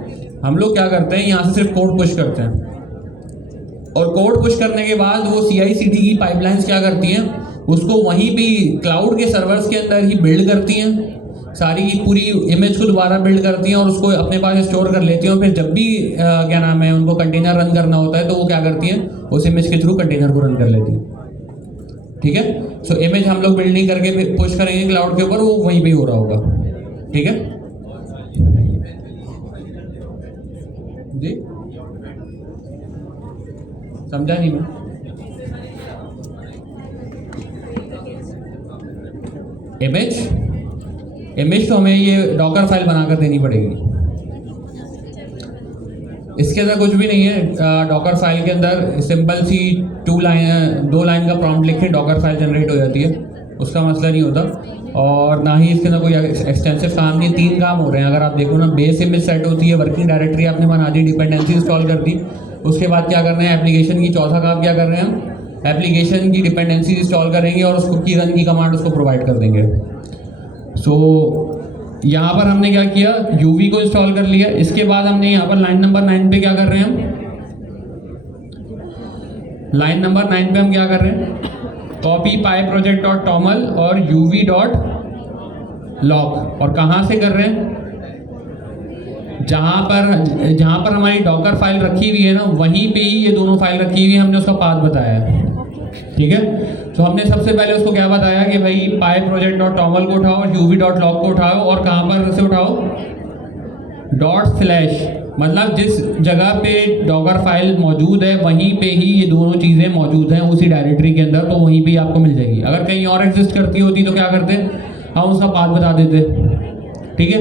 हम लोग क्या करते हैं यहाँ से सिर्फ कोड पुश करते हैं। और कोड पुश करने के बाद वो CI/CD की पाइपलाइंस क्या करती हैं, उसको वहीं पे क्लाउड के सर्वर्स के अंदर ही बिल्ड करती हैं, सारी पूरी इमेज को दोबारा बिल्ड करती हैं और उसको अपने पास स्टोर कर लेती हैं। और फिर जब भी क्या नाम है उनको कंटेनर रन करना होता है तो वो क्या करती हैं, उस इमेज के थ्रू कंटेनर को रन कर लेती हैं, ठीक है। सो इमेज हम लोग बिल्ड नहीं करके पुश करेंगे क्लाउड के ऊपर, वो वहीं पे ही हो रहा होगा, ठीक है जी। समझा नहीं मैं? इमेज तो हमें ये डॉकर फाइल बनाकर देनी पड़ेगी। इसके अंदर कुछ भी नहीं है। डॉकर फाइल के अंदर सिंपल सी 2 लाइन का प्रॉम्प्ट लिखें, डॉकर फाइल जनरेट हो जाती है, उसका मसला नहीं होता। और ना ही इसके अंदर कोई एक्सटेंसिव काम नहीं, 3 काम हो रहे हैं। अगर आप देखो ना, बेस इमेज सेट होती है, वर्किंग डायरेक्टरी आपने बना दी, डिपेंडेंसी इंस्टॉल कर दी, उसके बाद क्या कर रहे हैं, एप्लीकेशन की चौथा काम क्या कर रहे हैं हम, एप्लीकेशन की डिपेंडेंसी इंस्टॉल करेंगे और उसको की रन की कमांड उसको प्रोवाइड कर देंगे। सो यहाँ पर हमने क्या किया, यूवी को इंस्टॉल कर लिया। इसके बाद हमने यहाँ पर लाइन नंबर 9 पे क्या कर रहे हैं हम, लाइन नंबर 9 पे हम क्या कर रहे हैं, कॉपी PyProject.toml और uv.log। और कहाँ से कर रहे हैं, जहाँ पर हमारी डॉकर फाइल रखी हुई है ना, वहीं पे ही ये दोनों फाइल रखी हुई है, हमने उसका पाथ बताया है, ठीक है। तो हमने सबसे पहले उसको क्या बताया कि भाई PyProject.toml को उठाओ और uv.log को उठाओ, और कहाँ पर से उठाओ, ./ मतलब जिस जगह पे डॉकर फाइल मौजूद है वहीं पे ही ये दोनों चीज़ें मौजूद हैं उसी डायरेक्टरी के अंदर, तो वहीं पे ही आपको मिल जाएगी। अगर कहीं और एग्जिस्ट करती होती तो क्या करते, हम उसका पाथ बता देते, ठीक है।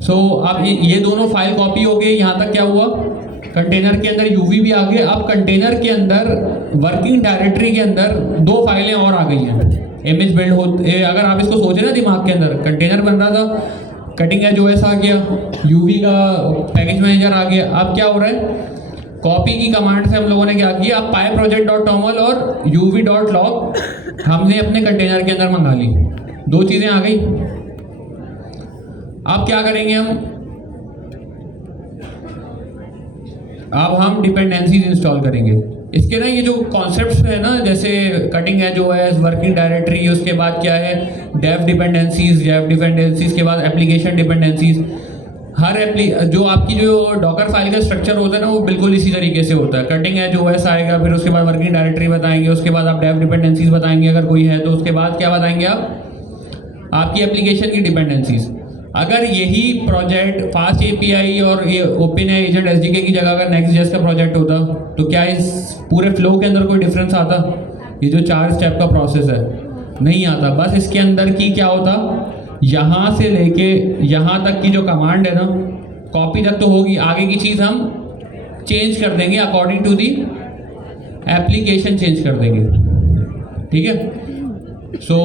सो अब ये दोनों फाइल कॉपी हो गए। यहाँ तक क्या हुआ, कंटेनर के अंदर यूवी भी आ गए। अब कंटेनर के अंदर वर्किंग डायरेक्टरी के अंदर 2 फाइलें और आ गई हैं। इमेज बिल्ड हो, अगर आप इसको सोचें ना दिमाग के अंदर, कंटेनर बन रहा था, कटिंग एज OS आ गया, यूवी का पैकेज मैनेजर आ गया। अब क्या हो रहा है, कॉपी की कमांड से हम लोगों ने क्या किया, अब PyProject.toml और uv.log हमने अपने कंटेनर के अंदर मंगा ली, 2 चीज़ें आ गई। अब क्या करेंगे अब हम डिपेंडेंसीज इंस्टॉल करेंगे। इसके ना ये जो कॉन्सेप्ट्स है ना, जैसे cutting edge OS, working directory, उसके बाद क्या है डेव डिपेंडेंसीज के बाद एप्लीकेशन डिपेंडेंसीज। जो आपकी जो डॉकर फाइल का स्ट्रक्चर होता है ना, वो बिल्कुल इसी तरीके से होता है। कटिंग एज OS आएगा, फिर उसके बाद वर्किंग डायरेक्टरी बताएंगे, उसके बाद आप डेव डिपेंडेंसीज बताएंगे अगर कोई है, तो उसके बाद क्या बताएंगे आप, आपकी एप्लीकेशन की डिपेंडेंसीज। अगर यही प्रोजेक्ट फास्ट API और ये ओपन एजेंट SDK की जगह अगर Next.js का प्रोजेक्ट होता तो क्या इस पूरे फ्लो के अंदर कोई डिफरेंस आता? ये जो 4 स्टेप का प्रोसेस है नहीं आता। बस इसके अंदर की क्या होता, यहाँ से लेके यहाँ तक की जो कमांड है ना, कॉपी तक तो होगी, आगे की चीज़ हम चेंज कर देंगे according to the application, change कर देंगे, ठीक है। सो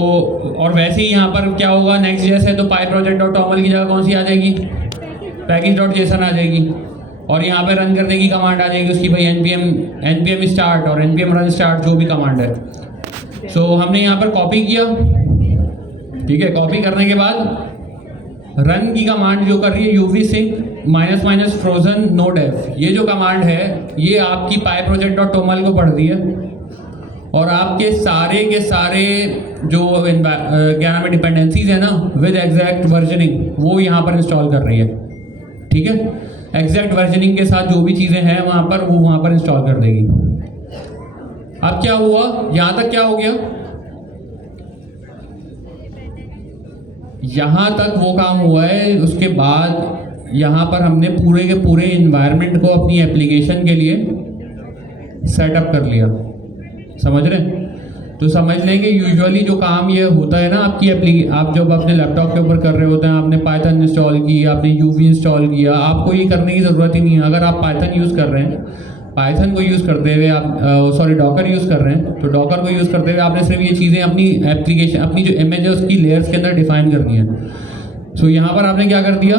और वैसे ही यहाँ पर क्या होगा, Next.js है तो PyProject.toml की जगह कौन सी आ जाएगी, package.json आ जाएगी, और यहाँ पे रन करने की कमांड आ जाएगी उसकी, भाई npm start और npm run start जो भी कमांड है। सो हमने यहाँ पर कॉपी किया, ठीक है। कॉपी करने के बाद रन की कमांड जो कर रही है uvsync --- frozen nodef, ये जो कमांड है ये आपकी PyProject.toml को पढ़ रही है और आपके सारे के सारे जो क्या नाम है डिपेंडेंसीज है ना विद एग्जैक्ट वर्जनिंग वो यहाँ पर इंस्टॉल कर रही है। ठीक है, एग्जैक्ट वर्जनिंग के साथ जो भी चीज़ें हैं वहाँ पर वो वहाँ पर इंस्टॉल कर देगी। अब क्या हुआ, यहाँ तक क्या हो गया, यहाँ तक वो काम हुआ है। उसके बाद यहाँ पर हमने पूरे के पूरे इन्वायरमेंट को अपनी एप्लीकेशन के लिए सेटअप कर लिया। समझ रहे हैं? तो समझ लें कि यूजुअली जो काम ये होता है ना आपकी आप जब अपने लैपटॉप के ऊपर कर रहे होते हैं, आपने पाइथन इंस्टॉल की, आपने यूवी इंस्टॉल किया, आपको ये करने की ज़रूरत ही नहीं है। अगर आप पाइथन यूज़ कर रहे हैं, पाइथन को यूज़ करते हुए आप डॉकर यूज़ कर रहे हैं, तो डॉकर को यूज़ करते हुए आपने सिर्फ ये चीज़ें अपनी एप्लीकेशन, अपनी जो इमेज है उसकी लेयर्स के अंदर डिफाइन करनी है। सो यहाँ पर आपने क्या कर दिया,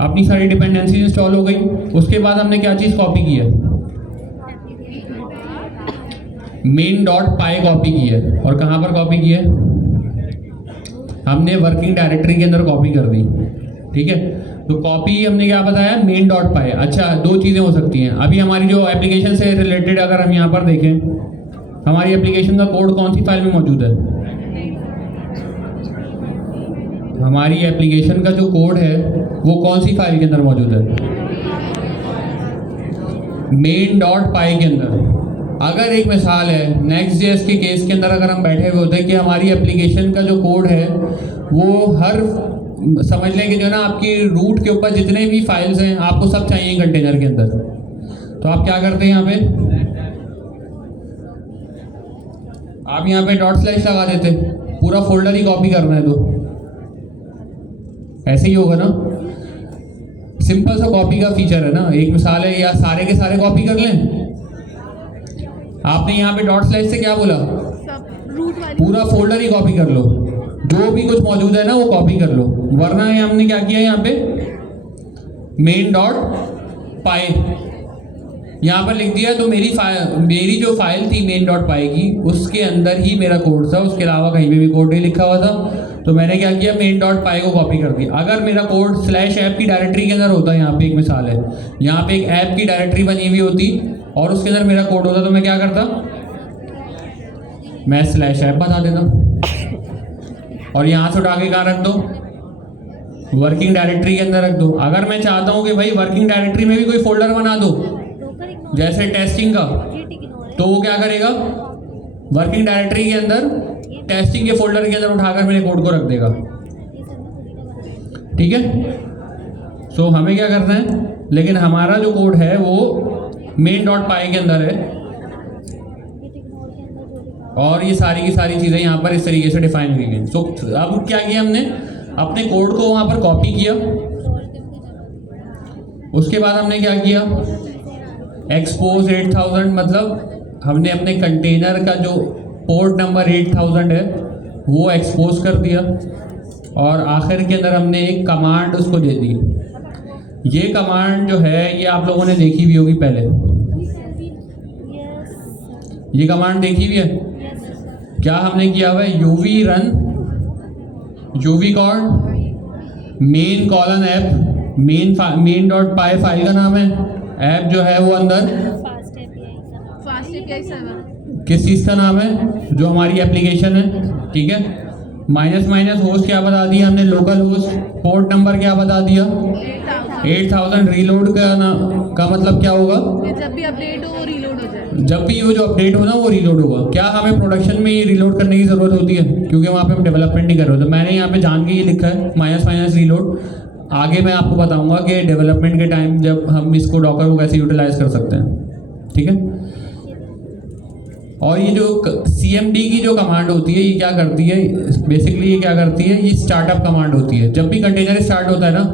अपनी सारी डिपेंडेंसी इंस्टॉल हो गई। उसके बाद हमने क्या चीज़ कॉपी की है, main.py कॉपी की है। और कहाँ पर कॉपी की है, हमने वर्किंग डायरेक्टरी के अंदर कॉपी कर दी। ठीक है, तो कॉपी हमने क्या बताया, main.py। अच्छा, दो चीज़ें हो सकती हैं। अभी हमारी जो एप्लीकेशन से रिलेटेड अगर हम यहाँ पर देखें, हमारी एप्लीकेशन का कोड कौन सी फाइल में मौजूद है, हमारी एप्लीकेशन का जो कोड है वो कौन सी फाइल के अंदर मौजूद है, main.py के अंदर। अगर एक मिसाल है Next.js के केस के अंदर अगर हम बैठे हुए होते हैं कि हमारी एप्लीकेशन का जो कोड है वो हर, समझ लें कि जो है ना आपकी रूट के ऊपर जितने भी फाइल्स हैं आपको सब चाहिए कंटेनर के अंदर, तो आप क्या करते हैं, यहाँ पे आप यहाँ पे ./ लगा देते, पूरा फोल्डर ही कॉपी करना है। तो ऐसे ही होगा ना, सिंपल सा कॉपी का फीचर है ना। एक मिसाल है, या सारे के सारे कॉपी कर लें। आपने यहाँ पे ./ से क्या बोला, रूट वाली पूरा फोल्डर ही कॉपी कर लो, जो भी कुछ मौजूद है ना वो कॉपी कर लो। वरना ये हमने क्या किया, यहाँ पे main.py यहाँ पर लिख दिया, तो मेरी जो फाइल थी main.py की उसके अंदर ही मेरा कोड था, उसके अलावा कहीं पे भी कोड नहीं लिखा हुआ था। तो मैंने क्या किया, main.py को कॉपी कर दिया। अगर मेरा कोड /app की डायरेक्टरी के अंदर होता, यहाँ पे एक मिसाल है, यहाँ पे एक ऐप की डायरेक्टरी बनी हुई होती और उसके अंदर मेरा कोड होता, तो मैं क्या करता, मैं /app बता देता और यहाँ से उठा के कहाँ रख दो, वर्किंग डायरेक्टरी के अंदर रख दो। अगर मैं चाहता हूँ कि भाई वर्किंग डायरेक्टरी में भी कोई फोल्डर बना दो जैसे टेस्टिंग का, तो वो क्या करेगा, वर्किंग डायरेक्टरी के अंदर टेस्टिंग के फोल्डर के अंदर उठाकर मेरे कोड को रख देगा। ठीक है, सो हमें क्या करना है, लेकिन हमारा जो कोड है वो main.py के अंदर है और ये सारी की सारी चीज़ें यहाँ पर इस तरीके से डिफाइन हुई गई। सो अब क्या किया हमने, अपने कोड को वहाँ पर कॉपी किया। उसके बाद हमने क्या किया, एक्सपोज 8000, मतलब हमने अपने कंटेनर का जो पोर्ट नंबर 8000 है वो एक्सपोज कर दिया और आखिर के अंदर हमने एक कमांड उसको दे दी। ये कमांड जो है ये आप लोगों ने देखी भी होगी पहले, ये कमांड देखी भी है। क्या हमने किया हुआ है, uv run uvicorn main:app, main.py file का नाम है, ऐप जो है वो अंदर फास्ट एपीआई सर्वर किस चीज़ का नाम है, जो हमारी एप्लीकेशन है। ठीक है, -- होस्ट क्या बता दिया हमने, लोकल होस्ट, पोर्ट नंबर क्या बता दिया 8000। रीलोड का मतलब क्या होगा, जब भी अपडेट हो वो रीलोड हो जाए, जब भी वो जो अपडेट हो ना वो रीलोड होगा। क्या हमें प्रोडक्शन में ये रीलोड करने की ज़रूरत होती है, क्योंकि वहाँ पे हम डेवलपमेंट नहीं कर रहे होते। मैंने यहाँ पे जान के ये लिखा है -- रीलोड। आगे मैं आपको बताऊंगा कि डेवलपमेंट के टाइम जब हम इसको डॉकर को कैसे यूटिलाइज कर सकते हैं। ठीक है, और ये जो CMD की जो कमांड होती है ये क्या करती है, बेसिकली ये क्या करती है, ये स्टार्टअप कमांड होती है। जब भी कंटेनर स्टार्ट होता है ना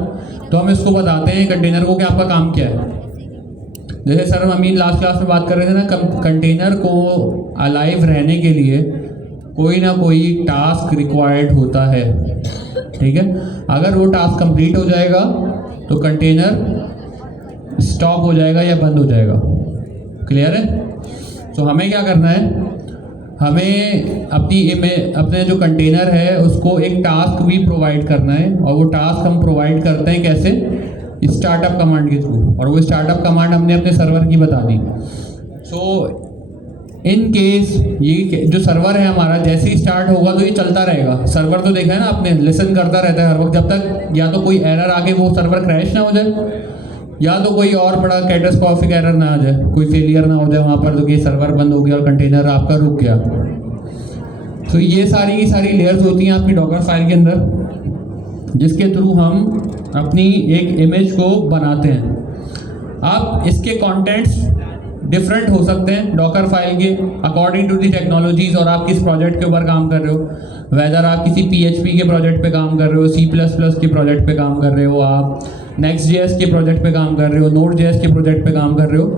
तो हम इसको बताते हैं कंटेनर को कि आपका काम क्या है। जैसे सर अमीन लास्ट क्लास में बात कर रहे थे ना, कंटेनर को अलाइव रहने के लिए कोई ना कोई टास्क रिक्वायर्ड होता है। ठीक है, अगर वो टास्क कंप्लीट हो जाएगा तो कंटेनर स्टॉप हो जाएगा या बंद हो जाएगा। क्लियर है? तो हमें क्या करना है, हमें अपने जो कंटेनर है उसको एक टास्क भी प्रोवाइड करना है, और वो टास्क हम प्रोवाइड करते हैं कैसे, स्टार्टअप कमांड के थ्रू। और वो स्टार्टअप कमांड हमने अपने सर्वर की बता दी। सो इन केस ये जो सर्वर है हमारा जैसे ही स्टार्ट होगा तो ये चलता रहेगा। सर्वर तो देखा है ना आपने, लिसन करता रहता है हर वक्त, जब तक या तो कोई एरर आके वो सर्वर क्रैश ना हो जाए, या तो कोई और बड़ा कैटास्ट्रोफिक एरर ना आ जाए, कोई फेलियर ना हो जाए वहाँ पर, तो कि सर्वर बंद हो गया और कंटेनर आपका रुक गया। तो ये सारी की सारी लेयर्स होती हैं आपकी डॉकर फाइल के अंदर, जिसके थ्रू हम अपनी एक इमेज को बनाते हैं। अब इसके कंटेंट्स डिफरेंट हो सकते हैं डॉकर फाइल के अकॉर्डिंग टू दी टेक्नोलॉजीज, और आप किस प्रोजेक्ट के ऊपर काम कर रहे हो, वेदर आप किसी PHP के प्रोजेक्ट पे काम कर रहे हो, C++ के प्रोजेक्ट पे काम कर रहे हो, आप Next.js के प्रोजेक्ट पे काम कर रहे हो, Node.js के प्रोजेक्ट पे काम कर रहे हो,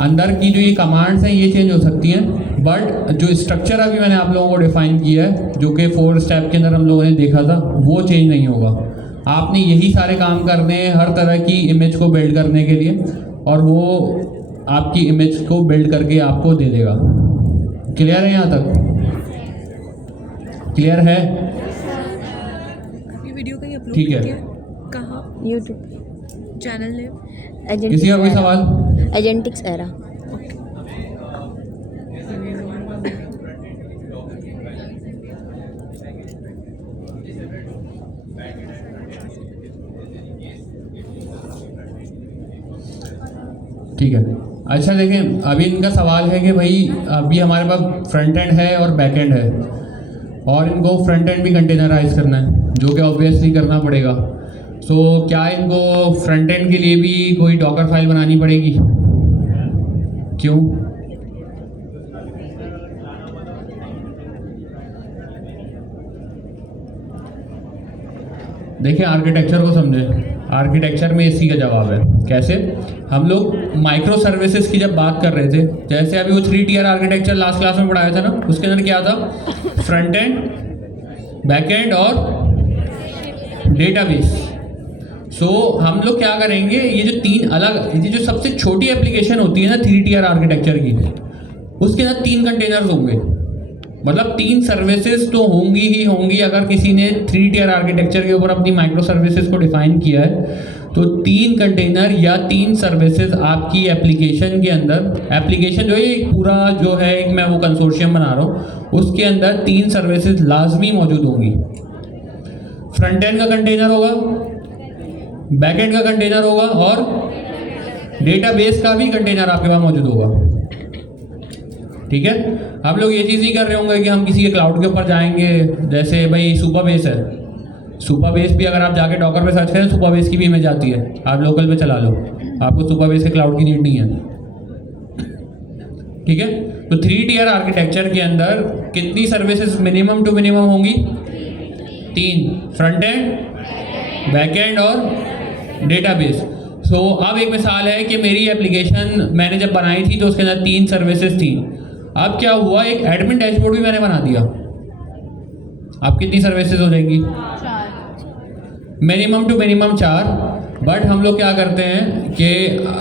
अंदर की जो ये कमांड्स हैं ये चेंज हो सकती हैं, बट जो स्ट्रक्चर अभी मैंने आप लोगों को डिफाइन किया है, जो कि 4 स्टेप के अंदर हम लोगों ने देखा था, वो चेंज नहीं होगा। आपने यही सारे काम करने हैं हर तरह की इमेज को बिल्ड करने के लिए, और वो आपकी इमेज को बिल्ड करके आपको दे देगा। क्लियर है यहाँ तक? क्लियर है? ये वीडियो कहीं अपलोड ठीक है। कहाँ? YouTube channel name? किसी का कोई सवाल? एजेंटिक्स एरा। ठीक है। अच्छा देखें, अभी इनका सवाल है कि भाई अभी हमारे पास फ्रंट एंड है और बैक एंड है, और इनको फ्रंट एंड भी कंटेनराइज करना है, जो कि ऑब्वियसली करना पड़ेगा। सो क्या इनको फ्रंट एंड के लिए भी कोई डॉकर फाइल बनानी पड़ेगी? क्यों? देखिए आर्किटेक्चर को समझें। आर्किटेक्चर में इसी का जवाब है। कैसे? हम लोग माइक्रो सर्विसेज की जब बात कर रहे थे, जैसे अभी वो 3 टियर आर्किटेक्चर लास्ट क्लास में पढ़ाया था ना, उसके अंदर क्या था? फ्रंट एंड, बैक एंड और डेटाबेस। सो हम लोग क्या करेंगे, ये जो 3 अलग, ये जो सबसे छोटी एप्लीकेशन होती है ना 3 टियर आर्किटेक्चर की, उसके अंदर 3 कंटेनर्स होंगे, मतलब 3 सर्विसेज तो होंगी ही होंगी। अगर किसी ने 3 टियर आर्किटेक्चर के ऊपर अपनी माइक्रो सर्विसेज को डिफाइन किया है, तो 3 कंटेनर या 3 सर्विसेज आपकी एप्लीकेशन के अंदर, एप्लीकेशन जो है एक पूरा जो है एक मैं वो कंसोर्शियम बना रहा हूँ, उसके अंदर 3 सर्विसेज लाजमी मौजूद होंगी। फ्रंट एंड का कंटेनर होगा, बैक एंड का कंटेनर होगा, और डेटाबेस का भी कंटेनर आपके पास मौजूद होगा। ठीक है? हम लोग ये चीज़ नहीं कर रहे होंगे कि हम किसी के क्लाउड के ऊपर जाएंगे, जैसे भाई सुपरबेस है, सुपरबेस भी अगर आप जाके डॉकर पे सर्च करें, सुपरबेस की भी इमेज आती है, आप लोकल पे चला लो, आपको सुपरबेस के क्लाउड की नीड नहीं है। ठीक है? तो 3 टियर आर्किटेक्चर के अंदर कितनी सर्विसेज मिनिमम टू मिनिमम होंगी? 3, फ्रंट एंड, बैक एंड और डेटाबेस। सो अब एक मिसाल है कि मेरी एप्लीकेशन मैंने जब बनाई थी तो उसके अंदर 3 सर्विसेज थी। अब क्या हुआ, एक एडमिन डैशबोर्ड भी मैंने बना दिया। अब कितनी सर्विसेज हो जाएंगी? 4। Minimum to minimum 4। बट हम लोग क्या करते हैं कि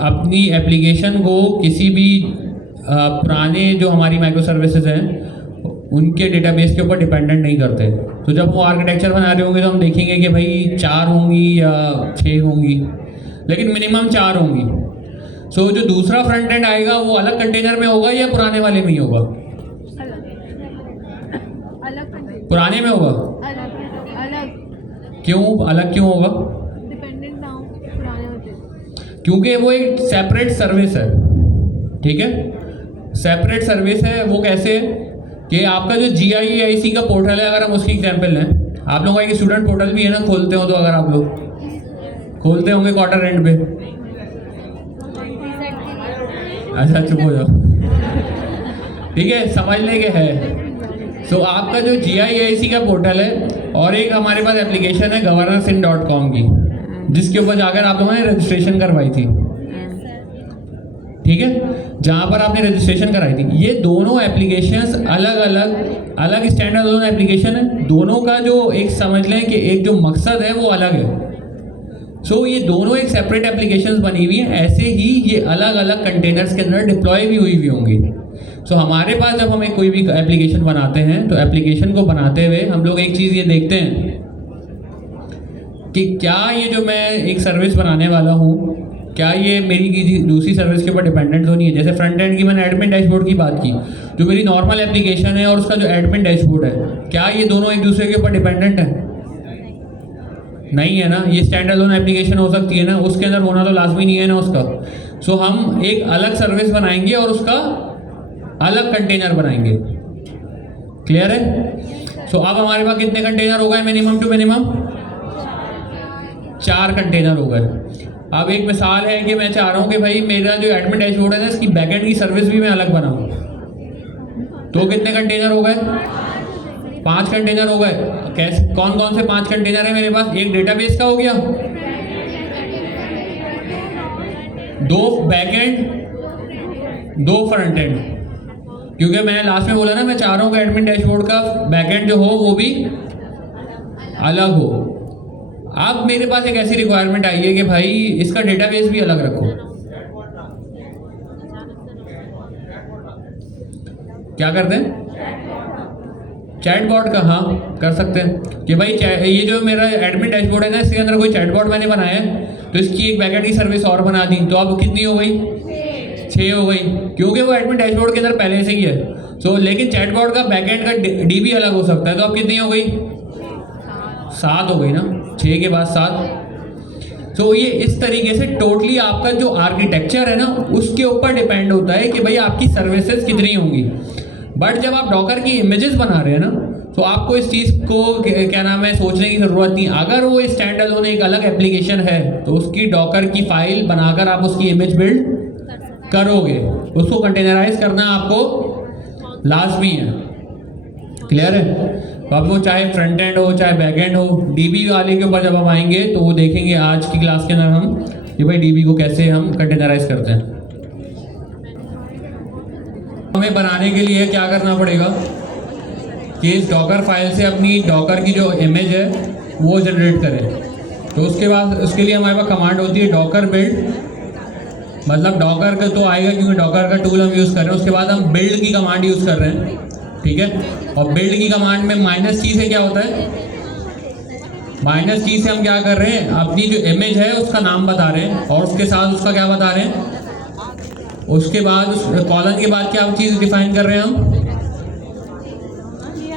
अपनी एप्लीकेशन को किसी भी पुराने जो हमारी माइक्रो सर्विसेज हैं उनके डेटाबेस के ऊपर डिपेंडेंट नहीं करते। तो जब वो आर्किटेक्चर बना रहे होंगे तो हम देखेंगे कि भाई 4 होंगी या 6 होंगी, लेकिन मिनिमम 4 होंगी। सो जो दूसरा फ्रंट एंड आएगा वो अलग कंटेनर में होगा या पुराने वाले में ही होगा? अलग कंटेनर। पुराने में होगा। अलग। क्यों अलग क्यों होगा? डिपेंडेंट ना हो पुराने होते। क्योंकि वो एक सेपरेट सर्विस है। ठीक है? सेपरेट सर्विस है। वो कैसे है कि आपका जो GIEIC का पोर्टल है, अगर हम उसकी एग्जाम्पल लें, आप लोगों का एक स्टूडेंट पोर्टल भी है ना, खोलते हो तो, अगर आप लोग खोलते होंगे क्वार्टर एंड पे। अच्छा चुप हो जाओ। ठीक है, समझने के है। सो आपका जो GIEIC का पोर्टल है, और एक हमारे पास एप्लीकेशन है governancein.com की, जिसके ऊपर जाकर आप लोगों ने रजिस्ट्रेशन करवाई थी। ठीक है? जहाँ पर आपने रजिस्ट्रेशन कराई थी। ये दोनों एप्लीकेशंस अलग स्टैंडर्ड दोनों एप्लीकेशन है। दोनों का जो एक समझ लें कि एक जो मकसद है वो अलग है। सो ये दोनों एक सेपरेट एप्लीकेशंस बनी हुई हैं, ऐसे ही ये अलग अलग कंटेनर्स के अंदर डिप्लॉय भी हुई होंगी। सो हमारे पास जब हम कोई भी एप्लीकेशन बनाते हैं, तो एप्लीकेशन को बनाते हुए हम लोग एक चीज़ ये देखते हैं कि क्या ये जो मैं एक सर्विस बनाने वाला हूँ, क्या ये मेरी की दूसरी सर्विस के ऊपर डिपेंडेंट तो नहीं है? जैसे फ्रंट एंड की मैंने एडमिन डैशबोर्ड की बात की, जो मेरी नॉर्मल एप्लीकेशन है और उसका जो एडमिन डैशबोर्ड है, क्या ये दोनों एक दूसरे के ऊपर डिपेंडेंट है? नहीं है ना। ये स्टैंड अलोन एप्लीकेशन हो सकती है ना, उसके अंदर होना तो लाजमी नहीं है ना उसका। सो हम एक अलग सर्विस बनाएंगे और उसका अलग कंटेनर बनाएंगे। क्लियर है? सो अब हमारे पास कितने कंटेनर हो गए मिनिमम टू मिनिमम? 4 कंटेनर हो गए। अब एक मिसाल है कि मैं चाह रहा हूँ कि भाई मेरा जो एडमिन डैशबोर्ड है ना, इसकी बैकएंड की सर्विस भी मैं अलग बनाऊँ, तो कितने कंटेनर हो गए? 5 कंटेनर हो गए। कैसे, कौन कौन से 5 कंटेनर है मेरे पास? एक डेटाबेस का हो गया, 2 बैकएंड, 2 फ्रंट एंड, क्योंकि मैंने लास्ट में बोला ना, मैं चाह रहा हूँ कि एडमिन डैशबोर्ड का बैकएंड जो हो वो भी अलग हो। अब मेरे पास एक ऐसी रिक्वायरमेंट आई है कि भाई इसका डेटाबेस भी अलग रखो। क्या करते हैं? चैटबॉट का, हाँ कर सकते हैं कि भाई ये जो मेरा एडमिन डैशबोर्ड है ना, इसके अंदर कोई चैटबॉट मैंने बनाया है, तो इसकी एक बैकएंड की सर्विस और बना दी, तो अब कितनी हो गई? 6 हो गई, क्योंकि वो एडमिन डैशबोर्ड के अंदर पहले से ही है। सो लेकिन चैटबॉट का बैकएंड का डीबी अलग हो सकता है, तो अब कितनी हो गई? 7 हो गई ना, 6 के बाद 7। तो ये इस तरीके से टोटली आपका जो आर्किटेक्चर है ना, उसके ऊपर डिपेंड होता है कि भाई आपकी सर्विसेज कितनी होंगी। बट जब आप डॉकर की इमेजेस बना रहे हैं ना, तो आपको इस चीज़ को क्या नाम है सोचने की ज़रूरत नहीं। अगर वो स्टैंड अलोन एक अलग एप्लीकेशन है, तो उसकी डॉकर की फाइल बनाकर आप उसकी इमेज बिल्ड करोगे, उसको कंटेनराइज करना आपको लाजमी है। क्लियर है? तो अब वो चाहे फ्रंट एंड हो चाहे बैक एंड हो, डीबी वाले के ऊपर जब हम आएंगे तो वो देखेंगे आज की क्लास के अंदर हम कि भाई डीबी को कैसे हम कंटेनराइज करते हैं। हमें बनाने के लिए क्या करना पड़ेगा कि इस डॉकर फाइल से अपनी डॉकर की जो इमेज है वो जनरेट करें। तो उसके बाद उसके लिए हमारे पास कमांड होती है डॉकर बिल्ड, मतलब डॉकर का तो आएगा क्योंकि डॉकर का टूल हम यूज़ कर रहे हैं। उसके बाद हम बिल्ड की कमांड यूज़ कर रहे हैं, ठीक है। और बिल्ड की कमांड में -T से क्या होता है? -T से हम क्या कर रहे हैं, अपनी जो इमेज है उसका नाम बता रहे हैं और उसके साथ उसका क्या बता रहे हैं, उसके बाद उस कॉलन के बाद क्या चीज़ डिफाइन कर रहे हैं, हम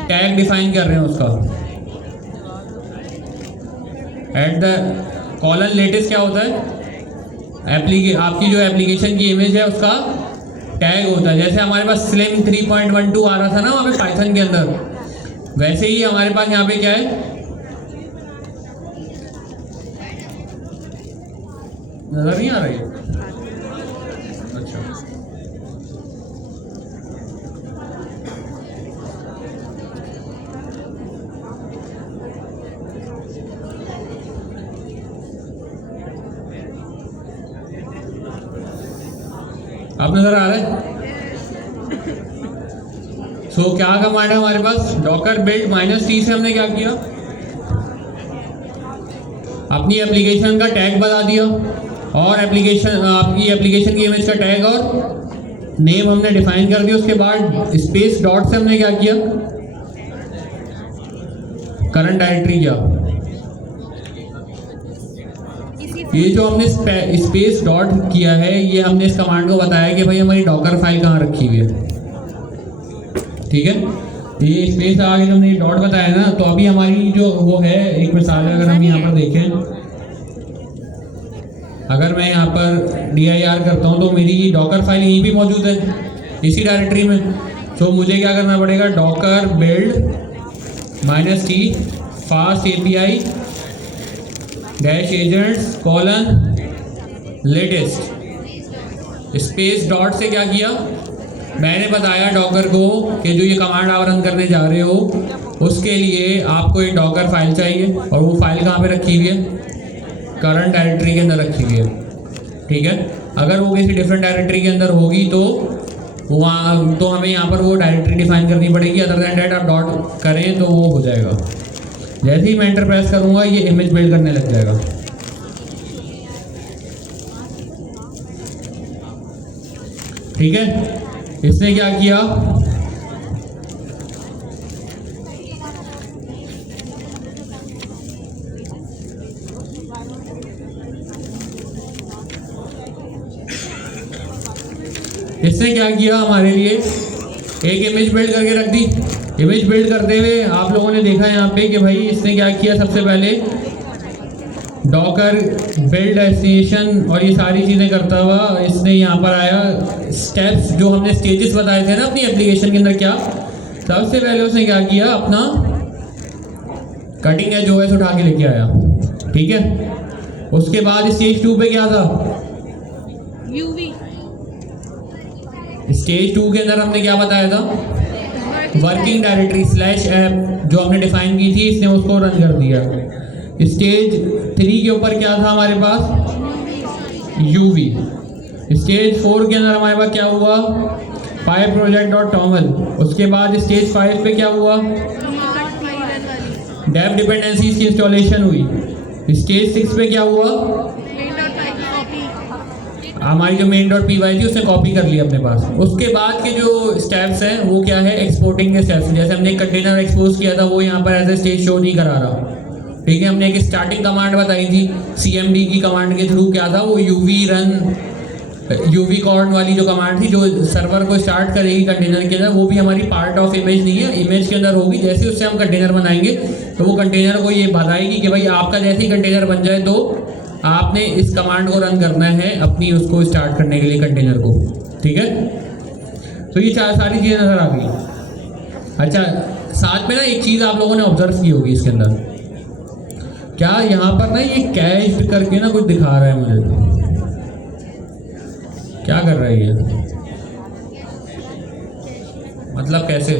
टैग डिफाइन कर रहे हैं उसका। एट द कॉलन लेटेस्ट क्या होता है, आपकी जो एप्लीकेशन की इमेज है उसका टैग होता है। जैसे हमारे पास स्लिम 3.12 आ रहा था ना वहाँ पे पाइथन के अंदर, वैसे ही हमारे पास यहाँ पे क्या है, नजर नहीं आ रही है? अच्छा, आप नजर आ रहा है? सो क्या कमांड है हमारे पास, डॉकर बिल्ड -T से हमने क्या किया, अपनी एप्लीकेशन का टैग बता दिया और आपकी एप्लीकेशन की इमेज का टैग और नेम हमने डिफाइन कर दिया। उसके बाद स्पेस डॉट से हमने क्या किया, करंट डायरेक्टरी किया। ये जो हमने स्पेस डॉट किया है, ये हमने इस कमांड को बताया कि भाई हमारी डॉकर फाइल कहाँ रखी हुई है, ठीक है। ये स्पेस आगे जो हमने डॉट बताया ना, तो अभी हमारी जो वो है, एक मिसाल है, अगर हम यहाँ पर देखें, अगर मैं यहाँ पर dir करता हूँ तो मेरी डॉकर फाइल यहीं भी मौजूद है इसी डायरेक्टरी में। तो मुझे क्या करना पड़ेगा, Docker build -T fast API -agents colon latest space dot से क्या किया, मैंने बताया डॉकर को कि जो ये कमांड आप रन करने जा रहे हो उसके लिए आपको एक डॉकर फाइल चाहिए, और वो फाइल कहाँ पे रखी हुई है, करंट डायरेक्टरी के अंदर रखी हुई है, ठीक है। अगर वो किसी डिफरेंट डायरेक्टरी के अंदर होगी तो वहाँ तो हमें यहाँ पर वो डायरेक्टरी डिफाइन करनी पड़ेगी। अदर दैन डैट आप डॉट करें तो वो हो जाएगा। जैसे ही मैं एंटर प्रेस करूँगा ये इमेज बिल्ड करने लग जाएगा, ठीक है। इसने क्या किया, इसने क्या किया हमारे लिए, एक इमेज बिल्ड करके रख दी। इमेज बिल्ड करते हुए आप लोगों ने देखा यहाँ पे कि भाई इसने क्या किया, सबसे पहले डॉकर बिल्ड डेस्टिनेशन और ये सारी चीज़ें करता हुआ इसने यहाँ पर आया। स्टेप्स जो हमने स्टेजेस बताए थे ना अपनी एप्लीकेशन के अंदर, क्या सबसे पहले उसने क्या किया, अपना कटिंग एज ओएस उठा के लेके आया। ठीक है, उसके बाद स्टेज 2 पे क्या था, यूवी स्टेज 2 के अंदर हमने क्या बताया था, वर्किंग डायरेक्टरी स्लैश ऐप जो हमने डिफाइन की थी, इसने उसको रन कर दिया। स्टेज 3 के ऊपर क्या था हमारे पास, यूवी। स्टेज 4 के अंदर हमारे पास क्या हुआ, पाई प्रोजेक्ट और टॉमल। उसके बाद स्टेज 5 पे क्या हुआ, डेव डिपेंडेंसीज की इंस्टॉलेशन हुई। स्टेज 6 पे क्या हुआ, हमारी जो मेन डॉट py थी उसने कॉपी कर लिया अपने पास। उसके बाद के जो स्टेप्स हैं वो क्या है, एक्सपोर्टिंग के स्टेप्स। जैसे हमने एक कंटेनर एक्सपोज किया था, वो यहाँ पर एज ए स्टेज शो नहीं करा रहा। ठीक है, हमने एक स्टार्टिंग कमांड बताई थी, cmd की कमांड के थ्रू क्या था, वो यूवी रन यूवी कॉर्न वाली जो कमांड थी जो सर्वर को स्टार्ट करेगी कंटेनर के अंदर, वो भी हमारी पार्ट ऑफ इमेज नहीं है, इमेज के अंदर होगी। जैसे उससे हम कंटेनर बनाएंगे तो वो कंटेनर को ये बताएगी कि भाई आपका जैसे ही कंटेनर बन जाए तो आपने इस कमांड को रन करना है अपनी उसको स्टार्ट करने के लिए कंटेनर को। ठीक है, तो ये सारी चीज़ें नज़र आ गई। अच्छा, साथ में ना एक चीज़ आप लोगों ने ऑब्जर्व की होगी इसके अंदर, क्या यहाँ पर ना ये कैश करके ना कुछ दिखा रहा है मुझे, क्या कर रहा है ये, मतलब कैसे,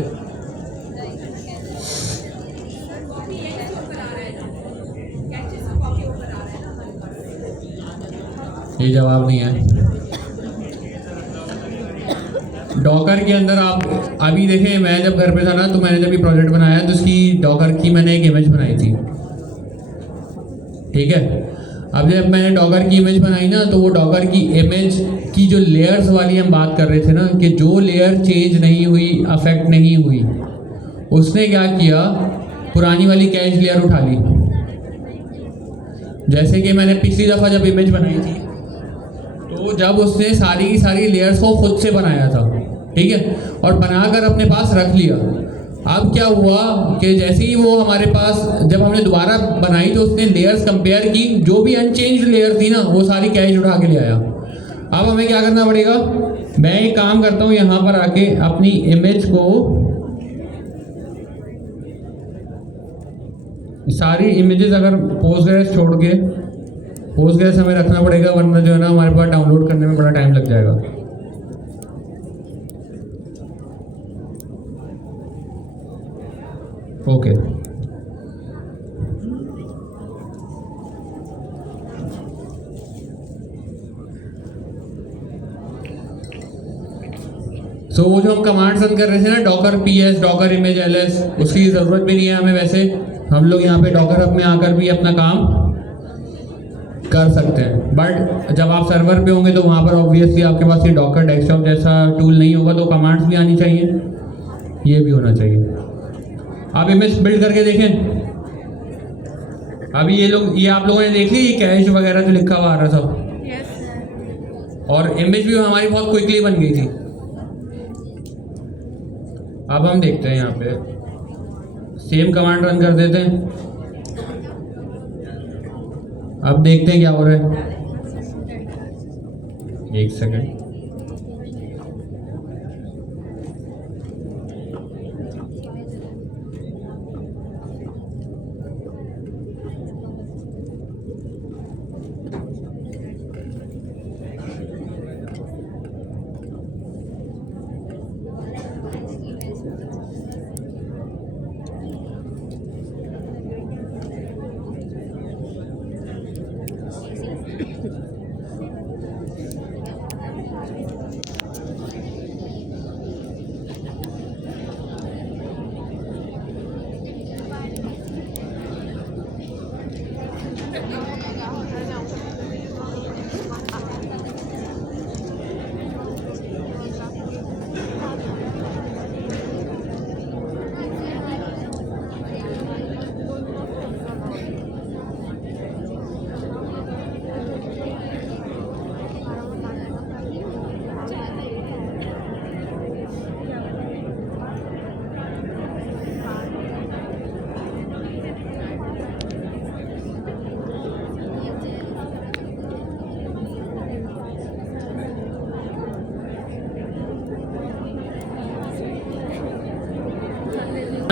ये जवाब नहीं है। डॉकर के अंदर आप अभी देखें, मैं जब घर पे था ना तो मैंने जब ये प्रोजेक्ट बनाया तो उसकी डॉकर की मैंने एक इमेज बनाई थी। ठीक है, अब जब मैंने डॉकर की इमेज बनाई ना तो वो डॉकर की इमेज की जो लेयर्स वाली हम बात कर रहे थे ना, कि जो लेयर चेंज नहीं हुई, अफेक्ट नहीं हुई, उसने क्या किया, पुरानी वाली कैश लेयर उठा ली। जैसे कि मैंने पिछली दफ़ा जब इमेज बनाई थी तो जब उसने सारी की सारी लेयर्स को खुद से बनाया था, ठीक है, और बनाकर अपने पास रख लिया। अब क्या हुआ कि जैसे ही वो हमारे पास जब हमने दोबारा बनाई तो उसने लेयर्स कंपेयर की, जो भी अनचेंज्ड लेयर थी ना वो सारी कैश उठा के ले आया। अब हमें क्या करना पड़ेगा, मैं एक काम करता हूँ, यहाँ पर आके अपनी इमेज को सारी इमेजेस अगर पोस्टग्रेस छोड़ के, पोस्टग्रेस हमें रखना पड़ेगा वरना जो है ना हमारे पास डाउनलोड करने में बड़ा टाइम लग जाएगा। ओके, तो वो जो हम कमांड्स रन कर रहे थे ना, Docker PS, Docker image LS, उसकी ज़रूरत भी नहीं है हमें। वैसे हम लोग यहाँ पे डॉकर हब में आकर भी अपना काम कर सकते हैं, बट जब आप सर्वर पे होंगे तो वहाँ पर ऑब्वियसली आपके पास ये डॉकर डेस्कटॉप जैसा टूल नहीं होगा, तो कमांड्स भी आनी चाहिए, ये भी होना चाहिए। आप इमेज बिल्ड करके देखें, अभी ये आप लोगों ने देख ली ये कैश वगैरह जो लिखा हुआ आ रहा था, और इमेज भी हमारी बहुत क्विकली बन गई थी। अब हम देखते हैं यहाँ पे सेम कमांड रन कर देते हैं, अब देखते हैं क्या हो रहा है। एक सेकंड,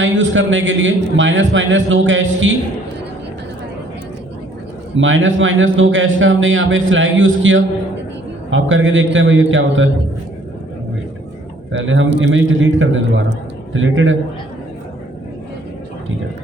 यूज़ करने के लिए माइनस माइनस नो कैश की, माइनस माइनस नो कैश का हमने यहाँ पे फ्लैग यूज़ किया। आप करके देखते हैं भैया क्या होता है। वेट, पहले हम इमेज डिलीट कर दें, दोबारा डिलीटेड है, ठीक है।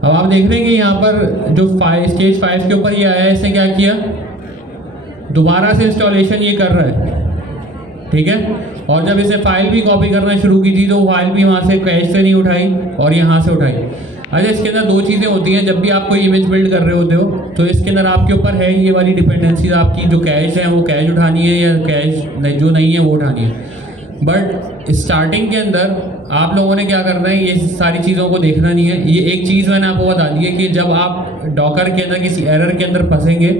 अब आप देख रहे हैं कि यहाँ पर जो स्टेज 5 के ऊपर ये आया है, इसने क्या किया, दोबारा से इंस्टॉलेशन ये कर रहा है, ठीक है। और जब इसे फाइल भी कॉपी करना शुरू की थी तो फाइल भी वहाँ से कैश से नहीं उठाई और यहाँ से उठाई। अच्छा, इसके अंदर दो चीज़ें होती हैं जब भी आप कोई इमेज बिल्ड कर रहे होते हो, तो इसके अंदर आपके ऊपर है ये वाली डिपेंडेंसीज आपकी, जो कैश है वो कैश उठानी है या कैश नहीं, जो नहीं है वो उठानी है। बट स्टार्टिंग के अंदर आप लोगों ने क्या करना है, ये सारी चीज़ों को देखना नहीं है। ये एक चीज़ मैंने आपको बता दी है कि जब आप डॉकर के अंदर किसी एरर के अंदर फंसेंगे,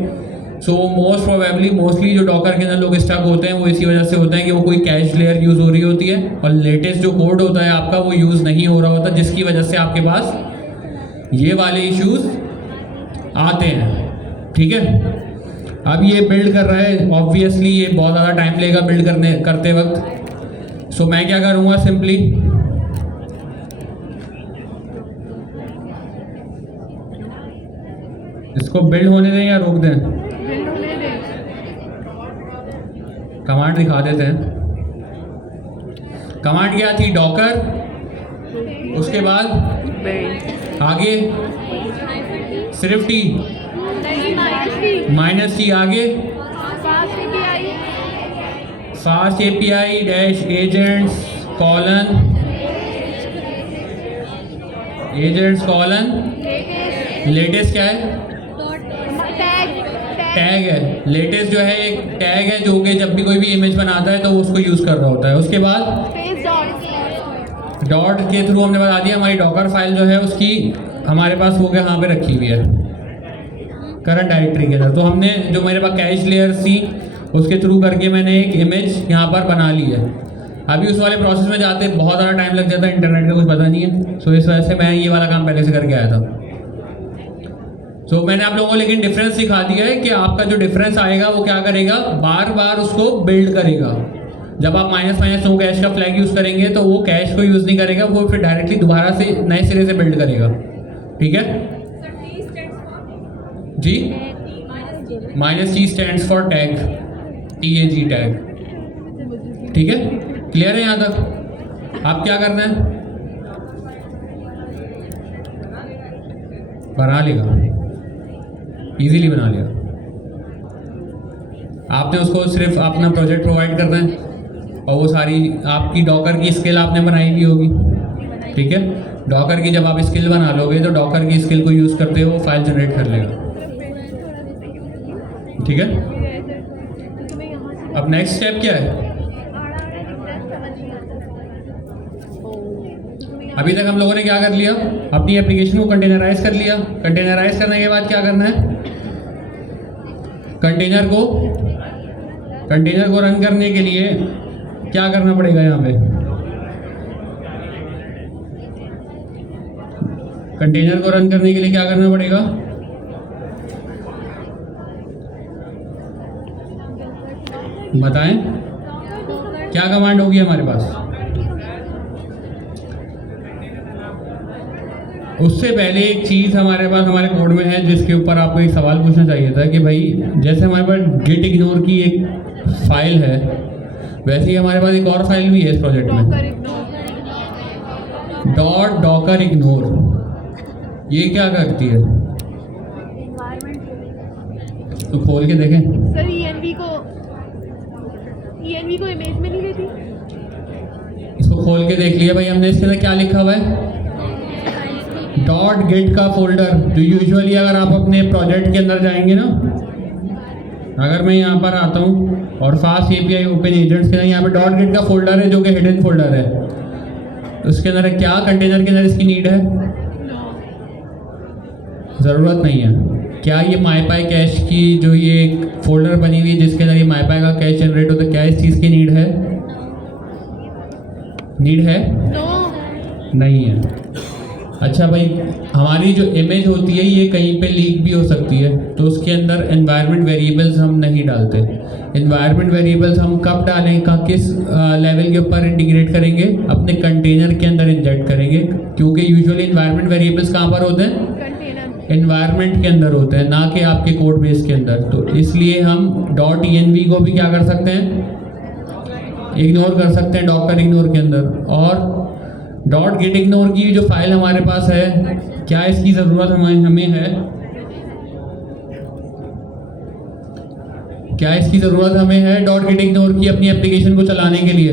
सो मोस्ट प्रोबेबली मोस्टली जो डॉकर के अंदर लोग स्टक होते हैं वो इसी वजह से होते हैं कि वो कोई कैश लेयर यूज़ हो रही होती है और लेटेस्ट जो कोड होता है आपका वो यूज़ नहीं हो रहा होता, जिसकी वजह से आपके पास ये वाले इश्यूज आते हैं, ठीक है। अब ये बिल्ड कर रहा है, ऑब्वियसली ये बहुत ज़्यादा टाइम लेगा बिल्ड करते वक्त। सो मैं क्या करूँगा, सिंपली इसको बिल्ड होने दें या रोक दें, कमांड दिखा देते हैं। कमांड क्या थी, डॉकर, उसके बाद आगे सिर्फ टी, माइनस टी, आगे fast API dash agents colon latest क्या है, टैग है। लेटेस्ट जो है एक टैग है जो कि जब भी कोई भी इमेज बनाता है तो वो उसको यूज़ कर रहा होता है। उसके बाद डॉट के थ्रू हमने बता दिया हमारी डॉकर फाइल जो है उसकी हमारे पास वो यहाँ पे रखी हुई है करंट डायरेक्टरी के अंदर। तो हमने जो मेरे पास कैश लेयर थी उसके थ्रू करके मैंने एक इमेज यहाँ पर बना ली है। अभी उस वाले प्रोसेस में जाते बहुत ज़्यादा टाइम लग जाता है, इंटरनेट का कुछ पता नहीं है। सो इस वजह से मैं ये वाला काम पहले से करके आया था। सो मैंने आप लोगों को लेकिन डिफरेंस सिखा दिया है कि आपका जो डिफरेंस आएगा वो क्या करेगा, बार बार उसको बिल्ड करेगा। जब आप माइनस माइनस नो कैश का फ्लैग यूज़ करेंगे तो वो कैश को यूज़ नहीं करेगा, वो फिर डायरेक्टली दोबारा से नए सिरे से बिल्ड करेगा, ठीक है जी। Minus T stands for tag, TAG tag, ठीक है। क्लियर है यहाँ तक? आप क्या करना है, बना लेगा, इजीली बना लिया। आपने उसको सिर्फ अपना प्रोजेक्ट प्रोवाइड करना है और वो सारी आपकी डॉकर की स्किल आपने बनाई हुई होगी, ठीक है। डॉकर की जब आप स्किल बना लोगे तो डॉकर की स्किल को यूज़ करते हुए वो फाइल जनरेट कर लेगा, ठीक है। अब नेक्स्ट स्टेप क्या है, अभी तक हम लोगों ने क्या कर लिया, अपनी एप्लीकेशन को कंटेनराइज कर लिया। कंटेनराइज करने के बाद क्या करना है, कंटेनर को रन करने के लिए क्या करना पड़ेगा, यहाँ पे कंटेनर को रन करने के लिए क्या करना पड़ेगा, बताएं क्या कमांड होगी हमारे पास। उससे पहले एक चीज़ हमारे पास हमारे कोड में है जिसके ऊपर आपको एक सवाल पूछना चाहिए था कि भाई जैसे हमारे पास गिट इग्नोर की एक फाइल है, वैसे ही हमारे पास एक और फाइल भी है इस प्रोजेक्ट में, डॉकर इग्नोर। ये क्या करती है, तो खोल के देखें सर। ENV को इमेज में नहीं लेती, इसको खोल के देख लिया भाई हमने। इसके अंदर क्या लिखा हुआ है, डॉट गेट का फोल्डर, जो यूजुअली अगर आप अपने प्रोजेक्ट के अंदर जाएंगे ना, अगर मैं यहाँ पर आता हूँ और फास्ट API ओपन एजेंट्स के अंदर यहाँ पे डॉट गेट का फोल्डर है जो कि हिडन फोल्डर है, तो उसके अंदर क्या कंटेनर के अंदर इसकी नीड है, ज़रूरत नहीं है। क्या ये माईपाई कैश की जो ये एक फोल्डर बनी हुई है जिसके अंदर ये माईपाई का कैश जनरेट होता है, क्या इस चीज़ की नीड है, नहीं है। अच्छा भाई, हमारी जो इमेज होती है ये कहीं पे लीक भी हो सकती है, तो उसके अंदर एनवायरनमेंट वेरिएबल्स हम नहीं डालते। एनवायरनमेंट वेरिएबल्स हम कब डालें, किस लेवल के ऊपर इंटीग्रेट करेंगे, अपने कंटेनर के अंदर इंजेक्ट करेंगे, क्योंकि यूजुअली एनवायरनमेंट वेरिएबल्स कहाँ पर होते हैं, कंटेनर एनवायरनमेंट के अंदर होते हैं, ना कि आपके कोड बेस के अंदर। तो इसलिए हम .env को भी क्या कर सकते हैं, इग्नोर कर सकते हैं डॉकर इग्नोर के अंदर। और .git ignore की जो फाइल हमारे पास है, क्या इसकी ज़रूरत हमें है, क्या इसकी ज़रूरत हमें है .git ignore की अपनी एप्लीकेशन को चलाने के लिए?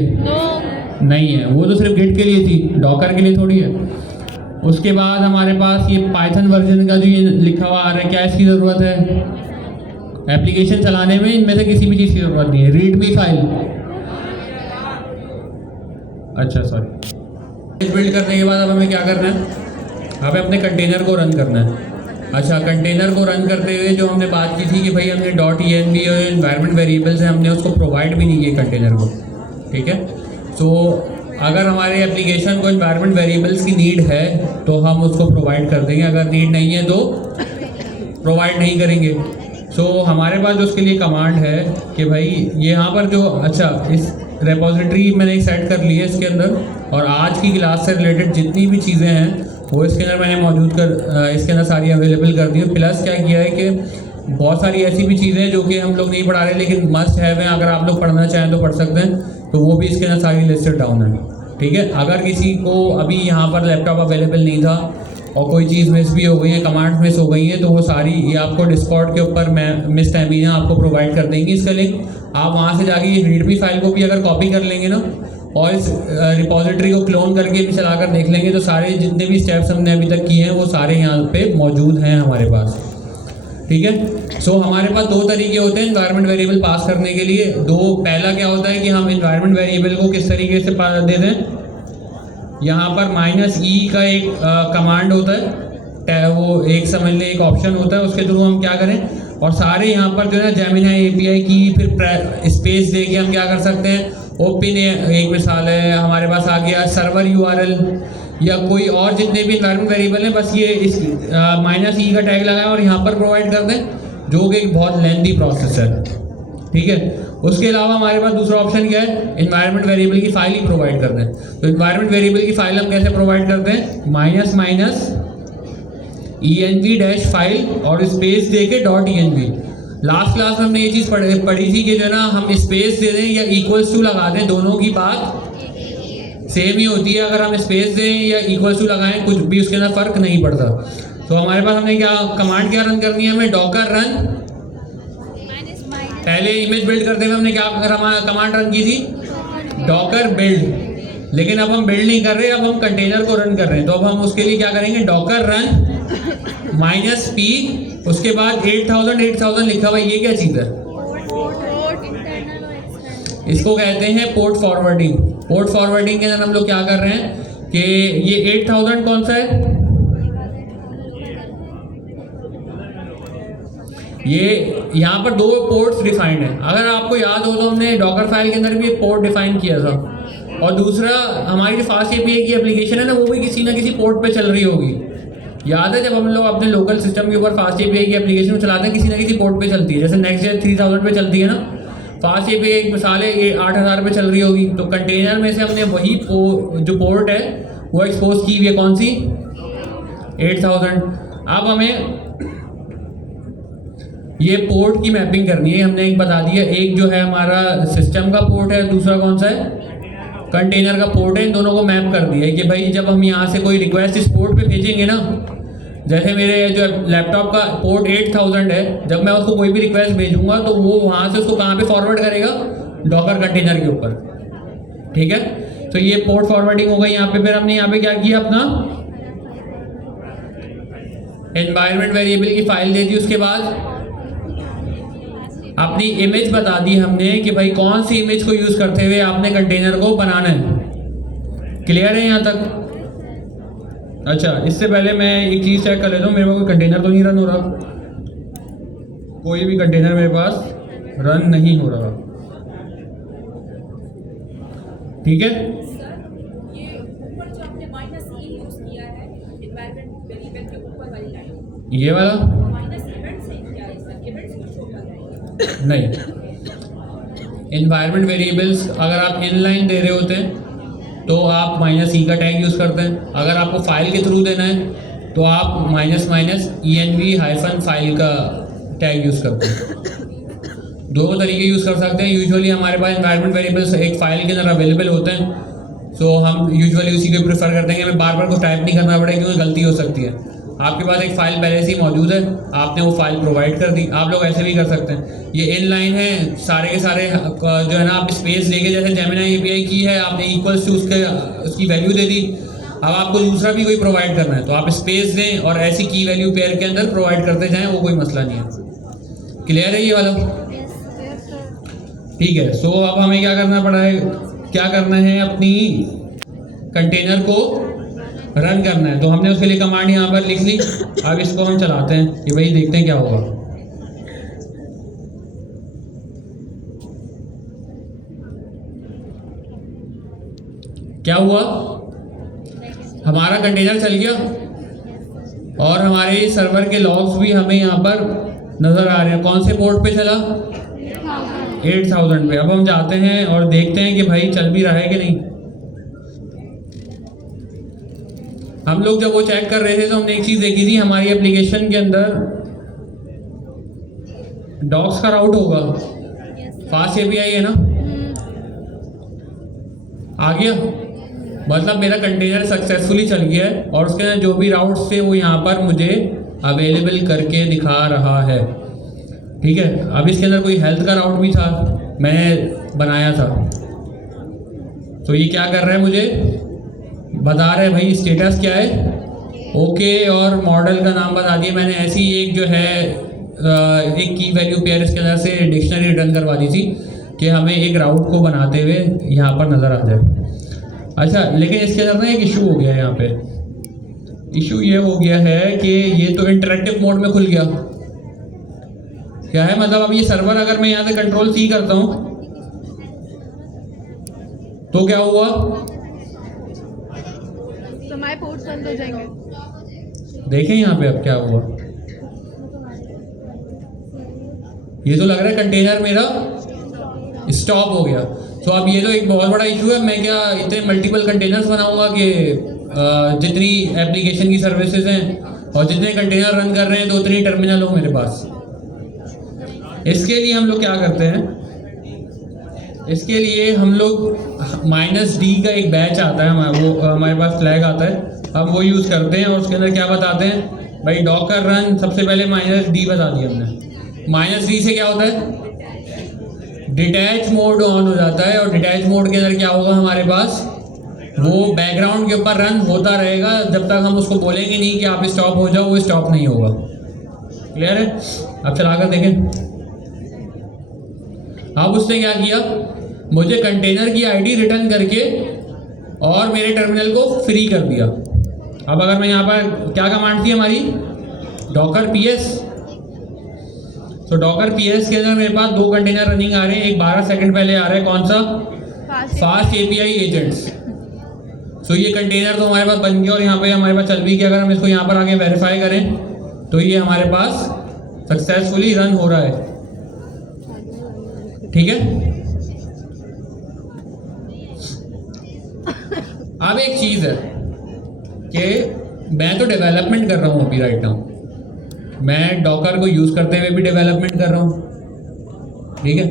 नहीं है, वो तो सिर्फ गिट के लिए थी, डॉकर के लिए थोड़ी है। उसके बाद हमारे पास ये पाइथन वर्जन का जो ये लिखा हुआ आ रहा है, क्या इसकी ज़रूरत है? एप्लीकेशन चलाने में इनमें से किसी भी चीज़ की ज़रूरत नहीं है। रीडमी फाइल, अच्छा सॉरी। बिल्ड करने के बाद अब हमें क्या करना है, हमें अपने कंटेनर को रन करना है। अच्छा, कंटेनर को रन करते हुए जो हमने बात की थी कि भाई हमने .env और एनवायरनमेंट वेरिएबल्स है, हमने उसको प्रोवाइड भी नहीं किए कंटेनर को, ठीक है। सो अगर हमारे एप्लीकेशन को एनवायरनमेंट वेरिएबल्स की नीड है तो हम उसको प्रोवाइड कर देंगे, अगर नीड नहीं है तो प्रोवाइड नहीं करेंगे। सो हमारे पास जो उसके लिए कमांड है कि भाई ये यहाँ पर जो, अच्छा इस रेपोजिटरी मैंने सेट कर ली है इसके अंदर, और आज की क्लास से रिलेटेड जितनी भी चीज़ें हैं वो इसके अंदर मैंने मौजूद इसके अंदर सारी अवेलेबल कर दी है। प्लस क्या किया है कि बहुत सारी ऐसी भी चीज़ें हैं जो कि हम लोग नहीं पढ़ा रहे लेकिन मस्ट हैव हैं, अगर आप लोग पढ़ना चाहें तो पढ़ सकते हैं, तो वो भी इसके अंदर सारी लिस्टेड डाउन है, ठीक है। अगर किसी को अभी यहाँ पर लैपटॉप अवेलेबल नहीं था और कोई चीज़ मिस भी हो गई है, कमांड्स मिस हो गई हैं, तो वो सारी ये आपको डिस्कॉर्ड के ऊपर मिस टाइमिंग आपको प्रोवाइड कर देंगी इसका लिंक। आप वहाँ से जाके रीडमी फाइल को भी अगर कॉपी कर लेंगे ना और इस रिपोजिटरी को क्लोन करके भी चलाकर देख लेंगे, तो सारे जितने भी स्टेप्स हमने अभी तक किए हैं वो सारे यहाँ पे मौजूद हैं हमारे पास, ठीक है। सो हमारे पास दो तरीके होते हैं एनवायरनमेंट वेरिएबल पास करने के लिए। पहला क्या होता है कि हम एनवायरनमेंट वेरिएबल को किस तरीके से दे दें, यहाँ पर -e का एक कमांड होता है, वो एक समझ लें एक ऑप्शन होता है, उसके थ्रू हम क्या करें, और सारे यहाँ पर जो है जेमिनी API की फिर स्पेस दे के हम क्या कर सकते हैं, ओपन एक मिसाल है हमारे पास आ गया, सर्वर URL या कोई और जितने भी एनवायरनमेंट वेरिएबल हैं, बस ये इस -e का टैग लगाएं और यहाँ पर प्रोवाइड कर दें, जो कि एक बहुत लेंथी प्रोसेस है, ठीक है। उसके अलावा हमारे पास दूसरा ऑप्शन क्या है, एनवायरनमेंट वेरिएबल की फाइल ही प्रोवाइड कर दें। तो एनवायरनमेंट वेरिएबल की फाइल हम कैसे प्रोवाइड करते हैं, -env फाइल और स्पेस दे के .env। लास्ट क्लास में हमने ये चीज़ पढ़ी थी कि जो है ना हम स्पेस दे दें या इक्वल्स टू लगा दें, दोनों की बात सेम ही होती है। अगर हम स्पेस दें या इक्वल्स टू लगाएं, कुछ भी उसके अंदर फ़र्क नहीं पड़ता। तो हमारे पास हमने क्या कमांड क्या रन करनी है, हमें डॉकर रन, पहले इमेज बिल्ड करते हुए हमने क्या कमांड रन की थी, डॉकर बिल्ड। लेकिन अब हम बिल्ड नहीं कर रहे, अब हम कंटेनर को रन कर रहे हैं, तो अब हम उसके लिए क्या करेंगे, डॉकर रन -p, उसके बाद 8000 लिखा हुआ, ये क्या चीज़ है, इसको कहते हैं पोर्ट फॉरवर्डिंग। पोर्ट फॉरवर्डिंग के अंदर हम लोग क्या कर रहे हैं कि ये 8000 कौन सा है, ये यहाँ पर दो पोर्ट्स डिफाइंड है। अगर आपको याद हो तो हमने डॉकर फाइल के अंदर भी एक पोर्ट डिफाइन किया था, और दूसरा हमारी जो फास्ट API की एप्लीकेशन है ना, वो भी किसी ना किसी पोर्ट पे चल रही होगी। याद है जब हम लोग अपने लोकल सिस्टम के ऊपर फास्ट API की एप्लीकेशन चलाते हैं, किसी ना किसी पोर्ट पे चलती है, जैसे नेक्स्ट 3000 पे चलती है ना फास्ट API, एक मिसाल है ये 8000 पे चल रही होगी। तो कंटेनर में से हमने वही जो पोर्ट है वो एक्सपोज की हुई है, कौन सी, 8000। अब हमें ये पोर्ट की मैपिंग करनी है, हमने एक बता दिया, एक जो है हमारा सिस्टम का पोर्ट है, दूसरा कौन सा है, कंटेनर का पोर्ट है। इन दोनों को मैप कर दिया है कि भाई जब हम यहाँ से कोई रिक्वेस्ट इस पोर्ट पे भेजेंगे ना, जैसे मेरे जो लैपटॉप का पोर्ट 8000 है, जब मैं उसको कोई भी रिक्वेस्ट भेजूंगा तो वो वहाँ से उसको कहाँ पे फॉरवर्ड करेगा, डॉकर कंटेनर के ऊपर, ठीक है। तो ये पोर्ट फॉरवर्डिंग हो गई यहाँ पे। फिर हमने यहाँ पे क्या किया, अपना एनवायरनमेंट वेरिएबल की फाइल दे दी, उसके बाद अपनी इमेज बता दी हमने कि भाई कौन सी इमेज को यूज करते हुए आपने कंटेनर को बनाना है। क्लियर है यहाँ तक? अच्छा, इससे पहले मैं एक चीज़ चेक कर लेता हूँ, मेरे पास कोई कंटेनर तो नहीं रन हो रहा, कोई भी कंटेनर मेरे पास रन नहीं हो रहा, ठीक है। ये ऊपर जो आपने -e यूज किया है ये वाला नहीं, इन्वायरमेंट वेरिएबल्स अगर आप इनलाइन दे रहे होते हैं तो आप -e का टैग यूज़ करते हैं, अगर आपको फाइल के थ्रू देना है तो आप -env फाइल का टैग यूज़ करते हैं। दो तरीके यूज़ कर सकते हैं। यूजुअली हमारे पास इन्वायरमेंट वेरिएबल्स एक फाइल के अंदर अवेलेबल होते हैं, सो हम यूजुअली उसी को प्रेफर करते हैं कि हमें बार बार कुछ टाइप नहीं करना पड़े क्योंकि गलती हो सकती है। आपके पास एक फ़ाइल पहले से ही मौजूद है, आपने वो फाइल प्रोवाइड कर दी, आप लोग ऐसे भी कर सकते हैं। ये इनलाइन है, सारे के सारे जो है ना आप स्पेस लेके, जैसे जेमिनी API की है, आपने इक्वल्स टू उसकी वैल्यू दे दी। अब आपको दूसरा भी कोई प्रोवाइड करना है तो आप स्पेस दें और ऐसी की वैल्यू पेयर के अंदर प्रोवाइड करते जाएँ, वो कोई मसला नहीं है। क्लियर है ये वाला? ठीक है। सो अब हमें क्या करना है, अपनी कंटेनर को रन करना है। तो हमने उसके लिए कमांड यहाँ पर लिख ली। अब इसको हम चलाते हैं, ये वही देखते हैं क्या होगा। क्या हुआ, हमारा कंटेनर चल गया और हमारे सर्वर के लॉग्स भी हमें यहाँ पर नज़र आ रहे हैं। कौन से पोर्ट पे चला? 8000 पे। अब हम जाते हैं और देखते हैं कि भाई चल भी रहा है कि नहीं। हम लोग जब वो चेक कर रहे थे तो हमने एक चीज़ देखी थी, हमारी एप्लीकेशन के अंदर डॉक्स का राउट होगा, फास्ट API है ना, आ गया, मतलब मेरा कंटेनर सक्सेसफुली चल गया है और उसके अंदर जो भी राउट्स थे वो यहाँ पर मुझे अवेलेबल करके दिखा रहा है। ठीक है। अब इसके अंदर कोई हेल्थ का राउट भी था, मैंने बनाया था। तो ये क्या कर रहा है, मुझे बता रहे हैं भाई स्टेटस क्या है, ओके, और मॉडल का नाम बता दिया मैंने। ऐसी एक जो है एक की वैल्यू पेयर इसके अंदर से डिक्शनरी रिटर्न करवा दी थी कि हमें एक राउट को बनाते हुए यहाँ पर नज़र आ जाए। अच्छा, लेकिन इसके अंदर ना एक इशू हो गया है। यहाँ पे इशू ये हो गया है कि ये तो इंटरेक्टिव मोड में खुल गया। क्या है मतलब, अब ये सर्वर अगर मैं यहाँ से Ctrl+C करता हूँ तो क्या हुआ, तो हमारे पोर्ट्स बंद हो जाएंगे। देखें यहाँ पे अब क्या हुआ। ये तो लग रहा है कंटेनर मेरा स्टॉप हो गया। तो अब ये तो एक बहुत बड़ा इशू है। मैं क्या इतने मल्टीपल कंटेनर्स बनाऊंगा कि जितनी एप्लीकेशन की सर्विसेज हैं और जितने कंटेनर रन कर रहे हैं तो उतनी टर्मिनल हो मेरे पास। इसके लिए हम लोग क्या करते हैं, इसके लिए हम लोग -d का एक बैच आता है, वो हमारे पास फ्लैग आता है, हम वो यूज़ करते हैं और उसके अंदर क्या बताते हैं भाई, डॉकर रन, सबसे पहले -d बता दिया हमने। -d से क्या होता है, डिटैच मोड ऑन हो जाता है और डिटैच मोड के अंदर क्या होगा, हमारे पास वो बैकग्राउंड के ऊपर रन होता रहेगा जब तक हम उसको बोलेंगे नहीं कि आप स्टॉप हो जाओ, वो स्टॉप नहीं होगा। क्लियर है? अब चला कर देखें। अब उसने क्या किया, मुझे कंटेनर की आईडी रिटर्न करके और मेरे टर्मिनल को फ्री कर दिया। अब अगर मैं यहाँ पर क्या कमांड थी हमारी, डॉकर PS। तो डॉकर PS के अंदर मेरे पास 2 कंटेनर रनिंग आ रहे हैं। एक 12 सेकंड पहले आ रहा है, कौन सा, फास्ट API एजेंट्स। तो ये कंटेनर तो हमारे पास बन गया और यहाँ पे हमारे पास चल भी गया। अगर हम इसको यहाँ पर आगे वेरीफाई करें तो ये हमारे पास सक्सेसफुली रन हो रहा है। ठीक है। अब एक चीज़ है कि मैं तो डेवलपमेंट कर रहा हूँ अभी राइट नाउ, मैं डॉकर को यूज़ करते हुए भी डेवलपमेंट कर रहा हूँ। ठीक है।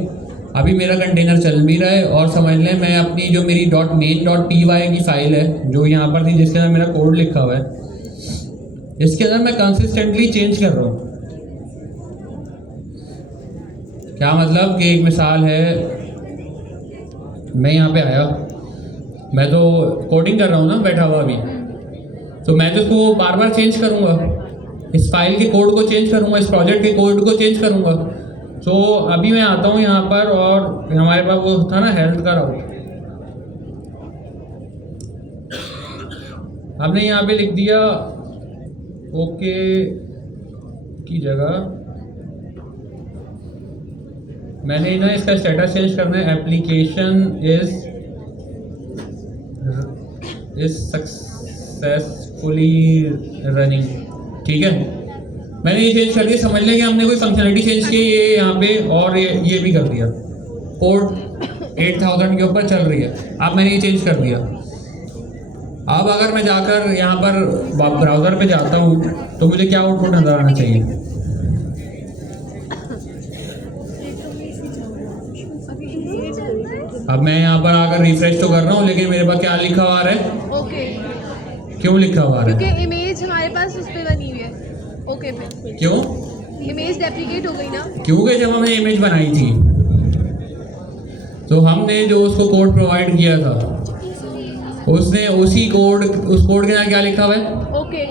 अभी मेरा कंटेनर चल भी रहा है और समझ लें मैं अपनी जो मेरी .main.py की फाइल है जो यहाँ पर थी, जिसके अंदर मेरा कोड लिखा हुआ है, इसके अंदर मैं कंसिस्टेंटली चेंज कर रहा हूँ। क्या मतलब कि एक मिसाल है, मैं यहाँ पे आया, मैं तो कोडिंग कर रहा हूँ ना बैठा हुआ अभी, तो मैं तो इसको बार बार चेंज करूँगा, इस फाइल के कोड को चेंज करूँगा, इस प्रोजेक्ट के कोड को चेंज करूँगा। तो अभी मैं आता हूँ यहाँ पर और हमारे पास वो था ना हेल्थ का राउट, हमने यहाँ पे लिख दिया ओके की जगह मैंने ना इसका स्टेटस चेंज करना है, एप्लीकेशन इज सक्सेसफुली रनिंग। ठीक है। मैंने ये चेंज कर दिया, समझ लें कि हमने कोई फंक्शनलिटी चेंज की ये यहाँ पे, और ये भी कर दिया। पोर्ट 8000 के ऊपर चल रही है, अब मैंने ये चेंज कर दिया। अब अगर मैं जाकर यहाँ पर ब्राउज़र पे जाता हूँ तो मुझे क्या आउटपुट नज़र आना चाहिए? अब मैं यहाँ पर आकर रिफ्रेश तो कर रहा हूँ, लेकिन मेरे पास क्या लिखा हुआ आ रहा है? ओके, क्यों लिखा हुआ आ रहा है? क्योंकि इमेज हमारे पास उस पे बनी हुई है। ओके पे क्यों? इमेज डेप्लीकेट हो गई ना। क्योंकि जब हमने इमेज बनाई थी तो हमने जो उसको कोड प्रोवाइड किया था, उसने उस कोड के यहाँ क्या लिखा हुआ है? ओके,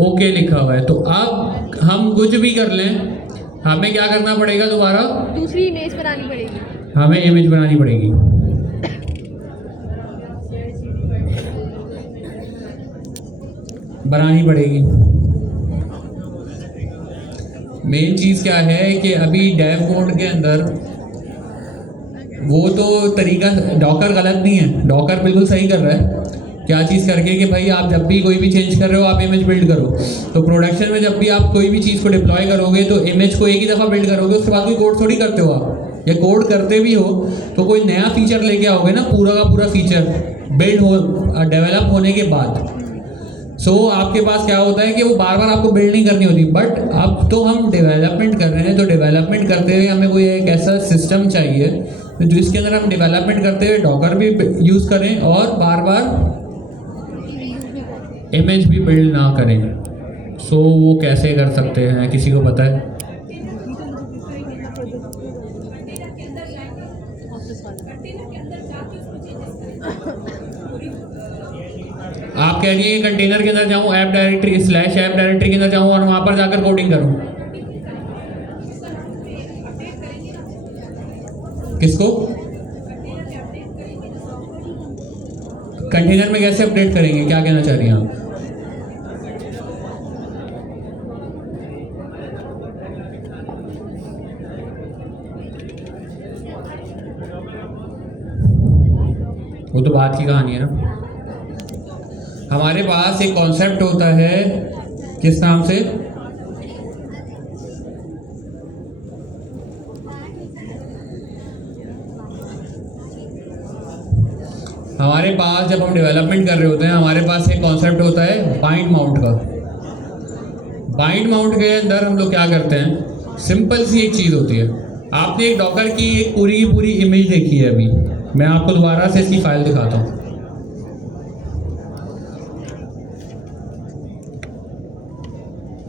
ओके लिखा हुआ है। तो अब हम कुछ भी कर लें, हमें क्या करना पड़ेगा? दोबारा दूसरी इमेज बनानी पड़ेगी। हमें इमेज बनानी पड़ेगी। बनानी पड़ेगी। मेन चीज़ क्या है कि अभी डेव कोड के अंदर वो तो तरीका, डॉकर गलत नहीं है, डॉकर बिल्कुल सही कर रहा है। क्या चीज़ करके कि भाई आप जब भी कोई भी चेंज कर रहे हो आप इमेज बिल्ड करो। तो प्रोडक्शन में जब भी आप कोई भी चीज़ को डिप्लॉय करोगे तो इमेज को एक ही दफ़ा बिल्ड करोगे, उसके बाद कोई कोड थोड़ी करते हो आप, या कोड करते भी हो तो कोई नया फीचर लेके आओगे ना, पूरा का पूरा फीचर बिल्ड हो डेवलप होने के बाद। सो आपके पास क्या होता है कि वो बार बार आपको बिल्ड नहीं करनी होती। बट अब तो हम डेवलपमेंट कर रहे हैं, तो डेवलपमेंट करते हुए हमें कोई एक ऐसा सिस्टम चाहिए तो जिसके अंदर हम डेवलपमेंट करते हुए डॉकर भी यूज़ करें और बार बार इमेज भी बिल्ड ना करें। सो वो कैसे कर सकते हैं, किसी को पता है? आप कह रही हैं कंटेनर के अंदर जाऊं, ऐप डायरेक्टरी /ऐप डायरेक्टरी के अंदर जाऊं और वहां पर जाकर कोडिंग करूं। किसको? कंटेनर में कैसे अपडेट करेंगे? क्या कहना चाह रही हैं आप? वो तो बात की कहानी है ना। हमारे पास एक कॉन्सेप्ट होता है, किस नाम से? हमारे पास जब हम डेवलपमेंट कर रहे होते हैं हमारे पास एक कॉन्सेप्ट होता है बाइंड माउंट का। बाइंड माउंट के अंदर हम लोग क्या करते हैं, सिंपल सी एक चीज़ होती है। आपने एक डॉकर की एक पूरी की पूरी इमेज देखी है, अभी मैं आपको दोबारा से इसकी फाइल दिखाता हूँ।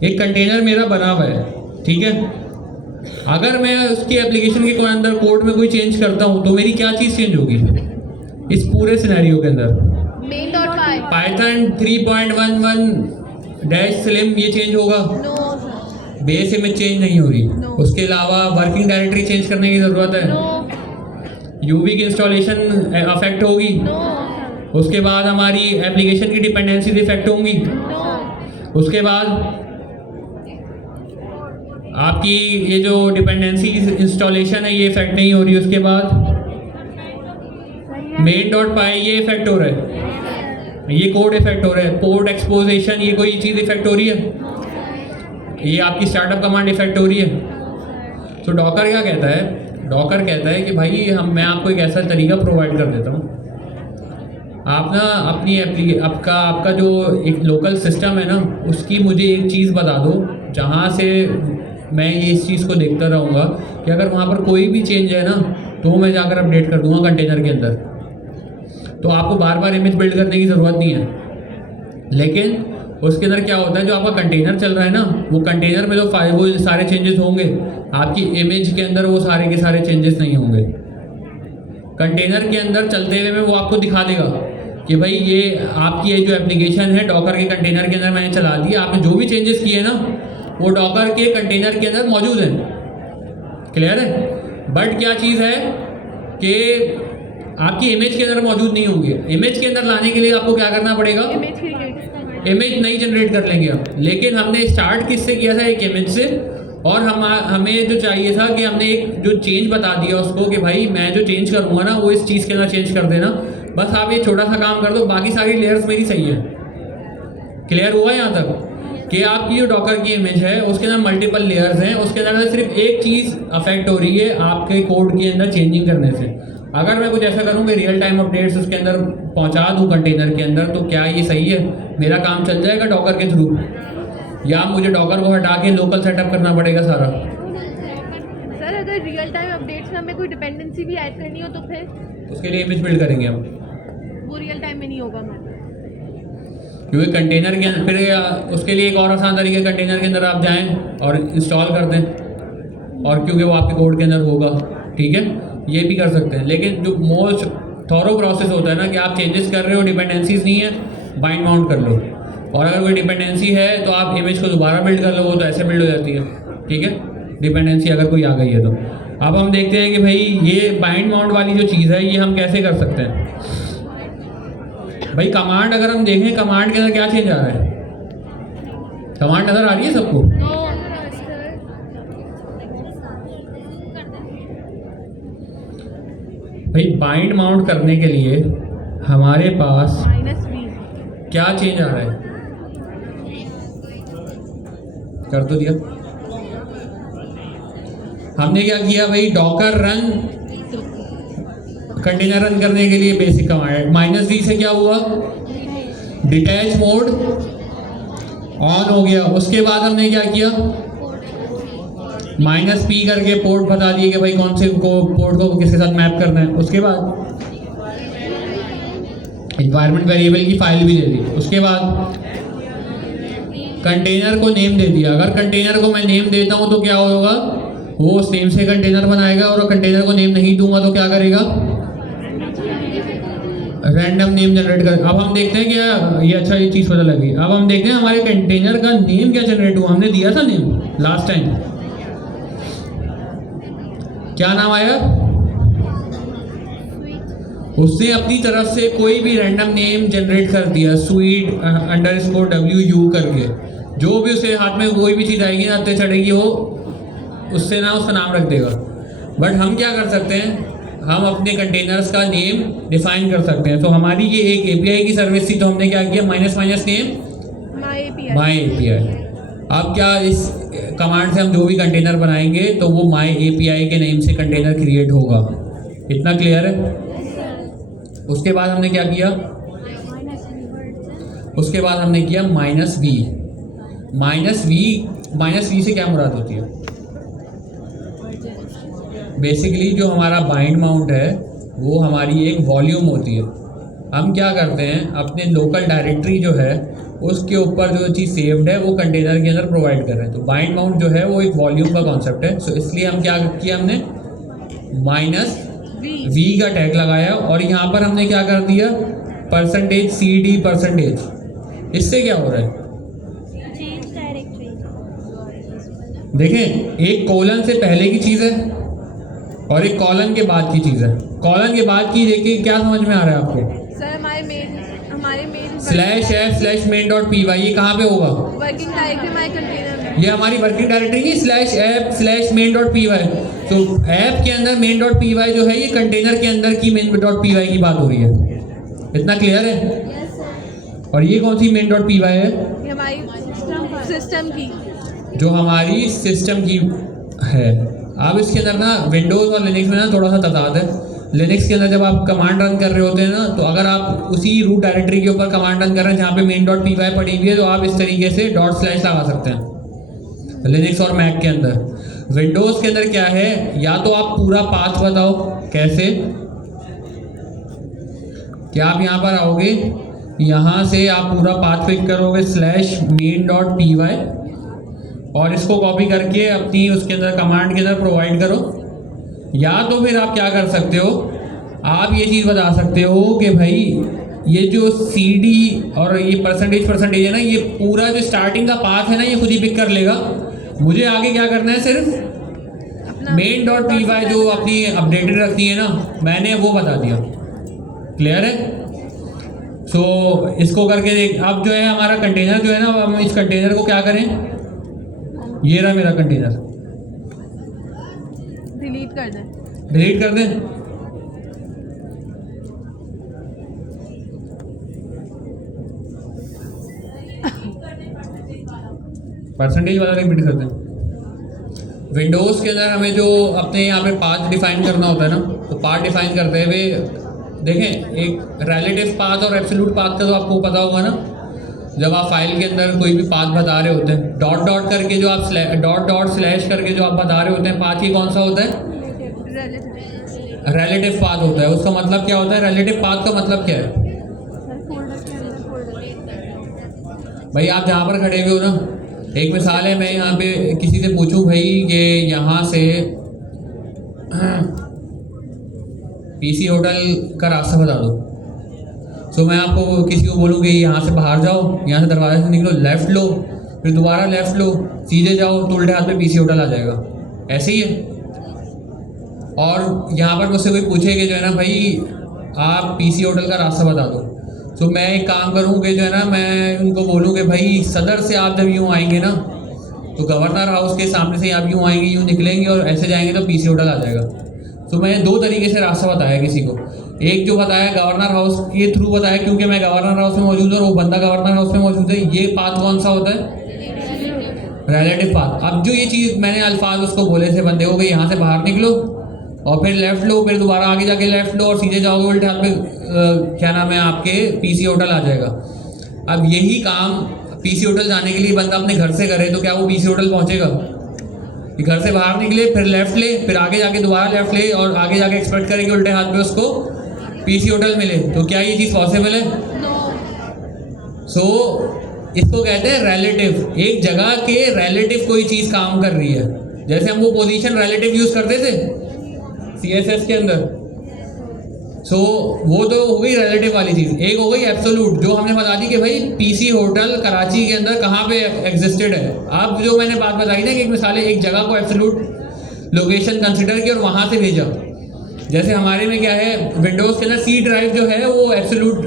एक कंटेनर मेरा बना हुआ है, ठीक है। अगर मैं उसकी एप्लीकेशन के अंदर कोड में कोई चेंज करता हूँ तो मेरी क्या चीज़ चेंज होगी इस पूरे सिनेरियो के अंदर? main.py पाइथन 3.11-slim ये चेंज होगा। नो बेस इमेज चेंज नहीं हो रही। No. उसके अलावा वर्किंग डायरेक्टरी चेंज करने की ज़रूरत है। नो यूवी की इंस्टॉलेशन अफेक्ट होगी। नो उसके बाद हमारी एप्लीकेशन की डिपेंडेंसीज इफेक्ट होंगी। नो उसके बाद आपकी ये जो डिपेंडेंसी इंस्टॉलेशन है ये इफेक्ट नहीं हो रही। उसके बाद main.py ये इफेक्ट हो रहा है, ये कोड इफेक्ट हो रहा है। पोर्ट एक्सपोजिशन ये कोई चीज़ इफेक्ट हो रही है, ये आपकी स्टार्टअप कमांड इफेक्ट हो रही है। तो डॉकर क्या कहता है? डॉकर कहता है कि भाई मैं आपको एक ऐसा तरीका प्रोवाइड कर देता हूँ, आप ना अपनी आपका जो एक लोकल सिस्टम है ना उसकी मुझे एक चीज़ बता दो जहाँ से मैं ये इस चीज़ को देखता रहूँगा कि अगर वहाँ पर कोई भी चेंज है ना तो मैं जाकर अपडेट कर दूँगा कंटेनर के अंदर। तो आपको बार बार इमेज बिल्ड करने की ज़रूरत नहीं है। लेकिन उसके अंदर क्या होता है, जो आपका कंटेनर चल रहा है ना वो कंटेनर में तो वो सारे चेंजेस होंगे, आपकी इमेज के अंदर वो सारे के सारे चेंजेस नहीं होंगे। कंटेनर के अंदर चलते हुए में वो आपको दिखा देगा कि भाई ये आपकी ये जो एप्लीकेशन है डॉकर के कंटेनर के अंदर मैंने चला दी, आपने जो भी चेंजेस किए ना वो डॉकर के कंटेनर के अंदर मौजूद हैं। क्लियर है? बट क्या चीज़ है कि आपकी इमेज के अंदर मौजूद नहीं होंगे। इमेज के अंदर लाने के लिए आपको क्या करना पड़ेगा? इमेज नहीं जनरेट कर लेंगे आप। लेकिन हमने स्टार्ट किससे किया था? एक इमेज से। और हमें जो चाहिए था कि हमने एक जो चेंज बता दिया उसको कि भाई मैं जो चेंज करूँगा ना वो इस चीज़ के अंदर चेंज कर देना। बस आप ये छोटा सा काम कर दो, बाकी सारी लेयर्स मेरी सही है। क्लियर हुआ यहाँ तक? कि आपकी जो डॉकर की इमेज है उसके अंदर मल्टीपल लेयर्स हैं, उसके अंदर सिर्फ एक चीज़ अफेक्ट हो रही है आपके कोड के अंदर चेंजिंग करने से। अगर मैं कुछ ऐसा करूँ कि रियल टाइम अपडेट्स उसके अंदर पहुँचा दूँ कंटेनर के अंदर, तो क्या ये सही है? मेरा काम चल जाएगा डॉकर के थ्रू, या मुझे डॉकर को हटा के लोकल सेटअप करना पड़ेगा सारा? सर अगर रियल टाइम अपडेट्स में हमें कोई डिपेंडेंसी भी ऐड करनी हो तो फिर उसके लिए इमेज बिल्ड करेंगे हम, वो रियल टाइम में नहीं होगा। मैं क्योंकि कंटेनर के अंदर फिर उसके लिए एक और आसान तरीका, कंटेनर के अंदर आप जाएं और इंस्टॉल कर दें, और क्योंकि वो आपके कोड के अंदर होगा, ठीक है, ये भी कर सकते हैं। लेकिन जो मोस्ट थॉरो प्रोसेस होता है ना कि आप चेंजेस कर रहे हो, डिपेंडेंसीज नहीं है, बाइंड माउंट कर लो, और अगर कोई डिपेंडेंसी है तो आप इमेज को दोबारा बिल्ड कर लो, वो तो ऐसे बिल्ड हो जाती है, ठीक है, डिपेंडेंसी अगर कोई आ गई है तो। अब हम देखते हैं कि भाई ये बाइंड माउंट वाली जो चीज़ है ये हम कैसे कर सकते हैं। भाई कमांड अगर हम देखें, कमांड के अंदर क्या चेंज आ रहा है? कमांड नज़र आ रही है सबको? भाई बाइंड माउंट करने के लिए हमारे पास -v क्या चेंज आ रहा है? कर तो दिया। हमने क्या किया भाई, डॉकर रन कंटेनर रन करने के लिए बेसिक कमांड -d से क्या हुआ, डिटैच मोड ऑन हो गया। उसके बाद हमने क्या किया, -p करके पोर्ट बता दिए कि भाई कौन से को पोर्ट को किसके साथ मैप करना है। उसके बाद एनवायरनमेंट वेरिएबल की फाइल भी दे दी। उसके बाद कंटेनर को नेम दे दिया। अगर कंटेनर को मैं नेम देता हूं तो क्या होगा, वो उस नेम से कंटेनर बनाएगा, और कंटेनर को नेम नहीं दूंगा तो क्या करेगा, रैंडम नेम जनरेट कर। अब हम देखते हैं क्या ये, अच्छा ये चीज़ पता लगी। अब हम देखते हैं हमारे कंटेनर का नेम क्या जनरेट हुआ। हमने दिया था नेम लास्ट टाइम, क्या नाम आया, उसने अपनी तरफ से कोई भी रैंडम नेम जनरेट कर दिया, sweet_wu करके। जो भी उसके हाथ में कोई भी चीज़ आएगी ना, आते चढ़ेगी, वो उससे ना उसका नाम रख देगा। बट हम क्या कर सकते हैं, हम अपने कंटेनर्स का नेम डिफाइन कर सकते हैं। तो हमारी ये एक एपीआई की सर्विस थी, तो हमने क्या किया, -नेम माई एपीआई। अब क्या इस कमांड से हम जो भी कंटेनर बनाएंगे तो वो माई एपीआई के नेम से कंटेनर क्रिएट होगा। इतना क्लियर है? उसके बाद हमने क्या किया, उसके बाद हमने किया -v से क्या मुराद होती है? बेसिकली जो हमारा बाइंड माउंट है वो हमारी एक वॉल्यूम होती है। हम क्या करते हैं, अपने लोकल डायरेक्टरी जो है उसके ऊपर जो चीज़ सेव्ड है वो कंटेनर के अंदर प्रोवाइड कर रहे हैं। तो बाइंड माउंट जो है वो एक वॉल्यूम का कॉन्सेप्ट है। सो इसलिए हम क्या किया, हमने -v का टैग लगाया, और यहाँ पर हमने क्या कर दिया, %cd%। इससे क्या हो रहा है, देखें, एक कोलन से पहले की चीज़ है और एक कॉलन के बाद की चीज़ है। कॉलन के बाद की देखिए क्या समझ में आ रहा है आपको, सर हमारे मेन /f/main.py, ये कहाँ पे होगा, वर्किंग डायरेक्टरी हमारे कंटेनर में। ये हमारी वर्किंग डायरेक्टरी की /f/main.py। तो ऐप के अंदर main.py जो है ये कंटेनर के अंदर की main.py की बात हो रही है। इतना क्लियर है? और ये कौन सी main.py है? ये हमारी सिस्टम की, जो हमारी सिस्टम की है। अब इसके अंदर ना विंडोज़ और लिनक्स में ना थोड़ा सा तजाद है। लिनक्स के अंदर जब आप कमांड रन कर रहे होते हैं ना, तो अगर आप उसी रूट डायरेक्टरी के ऊपर कमांड रन कर रहे हैं जहाँ पे main.py पड़ी हुई है, तो आप इस तरीके से // लगा सकते हैं लिनक्स और मैक के अंदर। विंडोज़ के अंदर क्या है, या तो आप पूरा पाथ बताओ कैसे, क्या आप यहाँ पर आओगे, यहाँ से आप पूरा पाथ पिक करोगे /main.py और इसको कॉपी करके अपनी उसके अंदर कमांड के अंदर प्रोवाइड करो। या तो फिर आप क्या कर सकते हो, आप ये चीज़ बता सकते हो कि भाई ये जो CD और ये % है ना, ये पूरा जो स्टार्टिंग का पाथ है ना, ये खुद ही पिक कर लेगा। मुझे आगे क्या करना है, सिर्फ main.py जो अपनी अपडेटेड रखती है ना, मैंने वो बता दिया। क्लियर है? सो इसको करके देख। अब जो है हमारा कंटेनर जो है ना, हम इस कंटेनर को क्या करें, ये रहा मेरा कंटेनर, डिलीट कर दें। परसेंटेज वाला रिपीट करते हैं। विंडोज़ के अंदर हमें जो अपने यहाँ पे पाथ डिफाइन करना होता है ना, तो पाथ डिफाइन करते हुए देखें, एक रिलेटिव पाथ और एब्सोल्यूट पाथ का तो आपको पता होगा ना। जब आप फाइल के अंदर कोई भी पाथ बता रहे होते हैं, डॉट डॉट करके जो आप डॉट डॉट स्लैश करके जो आप बता रहे होते हैं पाथ, ये कौन सा होता है? रिलेटिव पाथ होता है। उसका मतलब क्या होता है? रिलेटिव पाथ का मतलब क्या है भाई? आप जहाँ पर खड़े हुए हो ना, एक मिसाल है, मैं यहाँ पे किसी से पूछूं भाई कि यहाँ से पीसी होटल का रास्ता बता दो, सो मैं आपको किसी को बोलूँ कि यहाँ से बाहर जाओ, यहाँ से दरवाजे से निकलो, लेफ़्ट लो, फिर दोबारा लेफ़्ट लो, सीधे जाओ, तो उल्टे हाथ पे पीसी होटल आ जाएगा। ऐसे ही है। और यहाँ पर मुझसे कोई पूछे कि जो है ना भाई आप पीसी होटल का रास्ता बता दो, तो मैं एक काम करूँ कि जो है ना मैं उनको बोलूँ कि भाई सदर से आप जब यूँ आएंगे ना, तो गवर्नर हाउस के सामने से आप यूँ आएंगे, यूँ निकलेंगे और ऐसे जाएंगे तो पीसी होटल आ जाएगा। तो मैंने दो तरीके से रास्ता बताया किसी को। एक जो बताया गवर्नर हाउस के थ्रू बताया, क्योंकि मैं गवर्नर हाउस में मौजूद हूँ और वो बंदा गवर्नर हाउस में मौजूद है। ये पाथ कौन सा होता है? Relative path. अब जो ये चीज़ मैंने अल्फाज उसको बोले थे बंदे को कि यहाँ से बाहर निकलो और फिर लेफ़्ट लो, फिर दोबारा आगे जाके लेफ़्ट लो और सीधे जाओगे, उल्टे हाथ पे क्या नाम है आपके पीसी होटल आ जाएगा। अब यही काम पीसी होटल जाने के लिए बंदा अपने घर से करे, तो क्या वो पीसी होटल पहुँचेगा? कि घर से बाहर निकले, फिर लेफ़्ट ले, फिर आगे जाके दोबारा लेफ़्ट ले और आगे जाके एक्सपेक्ट करे कि उल्टे हाथ पे उसको पीसी होटल मिले, तो क्या ये चीज़ पॉसिबल है? सो इसको कहते हैं रिलेटिव। एक जगह के रिलेटिव कोई चीज़ काम कर रही है। जैसे हम वो पोजीशन रिलेटिव यूज़ करते थे CSS के अंदर, सो वो तो हो गई रिलेटिव वाली चीज़। एक हो गई एब्सोल्यूट, जो हमने बता दी कि भाई पीसी होटल कराची के अंदर कहाँ पे एग्जिस्टेड है। अब जो मैंने बात बताई ना कि एक मिसाल है, एक जगह को एब्सोल्यूट लोकेशन कंसिडर की और वहाँ से भेजा। जैसे हमारे में क्या है, विंडोज़ के अंदर सी ड्राइव जो है वो एब्सोल्यूट,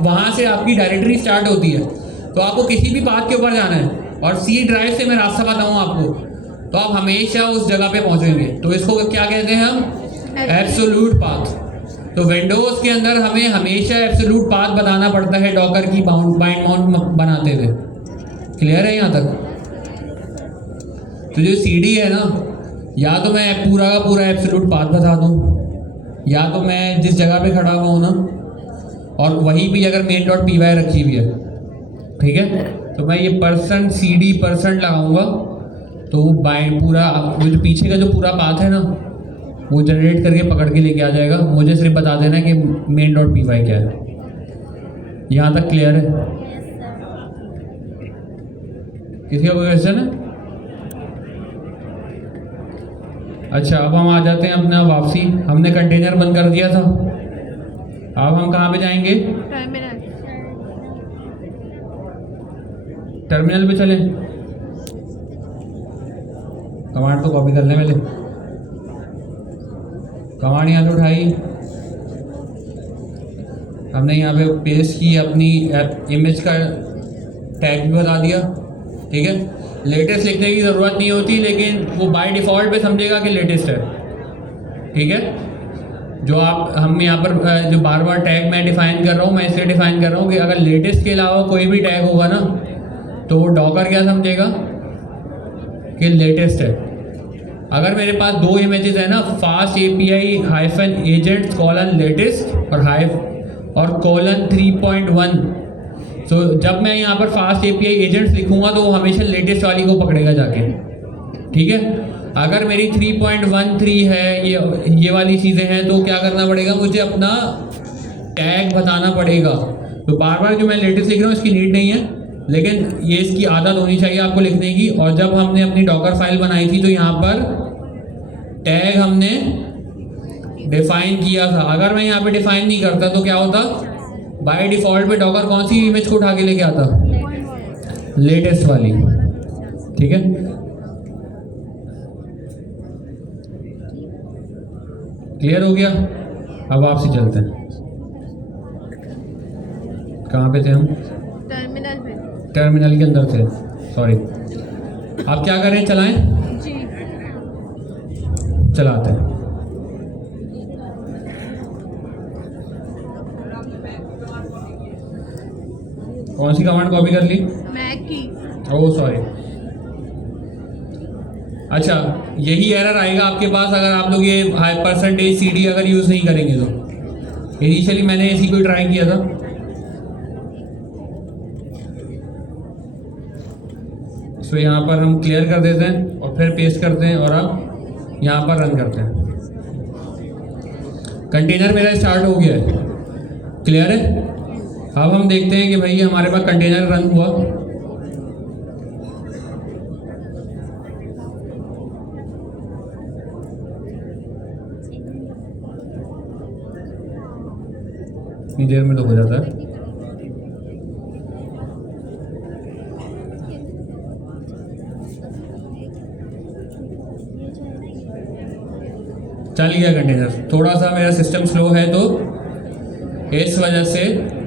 वहाँ से आपकी डायरेक्टरी स्टार्ट होती है। तो आपको किसी भी पाथ के ऊपर जाना है और सी ड्राइव से मैं रास्ता बताऊँ आपको, तो आप हमेशा उस जगह पे पहुँचेंगे। तो इसको क्या कहते हैं हम? Absolute path. तो विंडोज़ के अंदर हमें हमेशा एब्सोल्यूट पाथ बताना पड़ता है डॉकर की बाइंड माउंट बनाते हुए। क्लियर है यहाँ तक? तो जो CD है ना, या तो मैं पूरा का पूरा एब्सोल्यूट पाथ बता दूँ, या तो मैं जिस जगह पे खड़ा हुआ हूँ ना और वहीं भी अगर main.py रखी हुई है, ठीक है, तो मैं ये %CD% लगाऊंगा, तो वो पूरा जो पीछे का जो पूरा पाथ है ना वो जनरेट करके पकड़ के लेके आ जाएगा। मुझे सिर्फ बता देना कि main.py क्या है। यहाँ तक क्लियर है? किसी का कोई क्वेश्चन है? अच्छा, अब हम आ जाते हैं अपना वापसी। हमने कंटेनर बंद कर दिया था, अब हम कहाँ पे जाएंगे? टर्मिनल पे चलें। कमांड तो कॉपी कर लें पहले। कमांड यहाँ से उठाई, हमने यहाँ पे पेस्ट की, अपनी इमेज का टैग भी बता दिया, ठीक है। लेटेस्ट लिखने की ज़रूरत नहीं होती, लेकिन वो बाय डिफ़ॉल्ट पे समझेगा कि लेटेस्ट है, ठीक है। जो आप हम यहाँ पर जो बार बार टैग मैं डिफ़ाइन कर रहा हूँ, मैं इसलिए डिफ़ाइन कर रहा हूँ कि अगर लेटेस्ट के अलावा कोई भी टैग होगा ना, तो वो डॉकर क्या समझेगा कि लेटेस्ट है। अगर मेरे पास दो इमेजेस है ना, फास्ट API -agents :latest और :3.1, तो जब मैं यहाँ पर फास्ट API एजेंट्स लिखूँगा तो वो हमेशा लेटेस्ट वाली को पकड़ेगा जाके, ठीक है। अगर मेरी 3.13 है, ये वाली चीज़ें हैं, तो क्या करना पड़ेगा, मुझे अपना टैग बताना पड़ेगा। तो बार बार जो मैं लेटेस्ट लिख रहा हूँ इसकी नीड नहीं है, लेकिन ये इसकी आदत होनी चाहिए आपको लिखने की। और जब हमने अपनी डॉकर फाइल बनाई थी तो यहाँ पर टैग हमने डिफाइन किया था। अगर मैं यहाँ पे डिफाइन नहीं करता तो क्या होता, बाय डिफ़ॉल्ट पे डॉकर कौन सी इमेज को उठा के लेके आता, लेटेस्ट वाली, ठीक है। क्लियर हो गया? अब आपसे चलते हैं, कहाँ पे थे हम? टर्मिनल पे। टर्मिनल के अंदर थे, सॉरी। आप क्या करें, चलाएं? जी। चलाते हैं। कौन सी कमांड कॉपी कर ली? मैक की। Oh sorry. अच्छा, यही एरर आएगा आपके पास अगर आप लोग ये परसेंटेज CD अगर यूज़ नहीं करेंगे तो। इनिशियली मैंने इसी को ट्राई किया था। इसको यहाँ पर हम क्लियर कर देते हैं और फिर पेस्ट करते हैं और अब यहाँ पर रन करते हैं। कंटेनर मेरा स्टार्ट हो गया है, क्लियर है। अब हम देखते हैं कि भाई हमारे पास कंटेनर रन हुआ। इतनी देर में तो हो जाता है। चल गया कंटेनर। थोड़ा सा मेरा सिस्टम स्लो है तो इस वजह से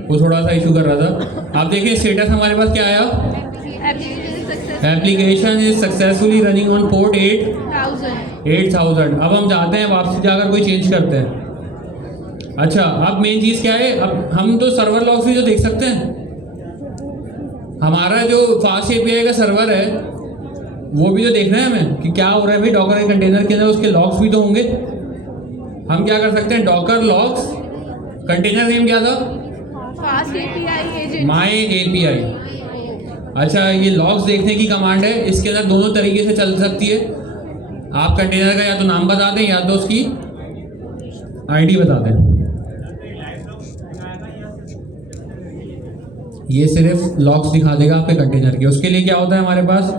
वो थोड़ा सा इशू कर रहा था। आप देखिए स्टेटस हमारे पास क्या आया, application is successfully running on port 8000। अब हम जाते हैं वापसी जाकर कोई चेंज करते हैं। अच्छा, अब मेन चीज़ क्या है, अब हम तो सर्वर लॉग्स भी तो देख सकते हैं। हमारा जो फास्ट API का सर्वर है वो भी तो देखना है हमें कि क्या हो रहा है भाई डॉकर के कंटेनर के अंदर, उसके लॉग्स भी तो होंगे। हम क्या कर सकते हैं, डॉकर लॉग्स, कंटेनर नेम क्या था, फास्ट API एजेंट, माई API। अच्छा, ये लॉग्स देखने की कमांड है, इसके अंदर दोनों तरीके से चल सकती है। आप कंटेनर का या तो नाम बता दें या तो उसकी ID बता दें। ये सिर्फ लॉग्स दिखा देगा आपके कंटेनर के। उसके लिए क्या होता है हमारे पास,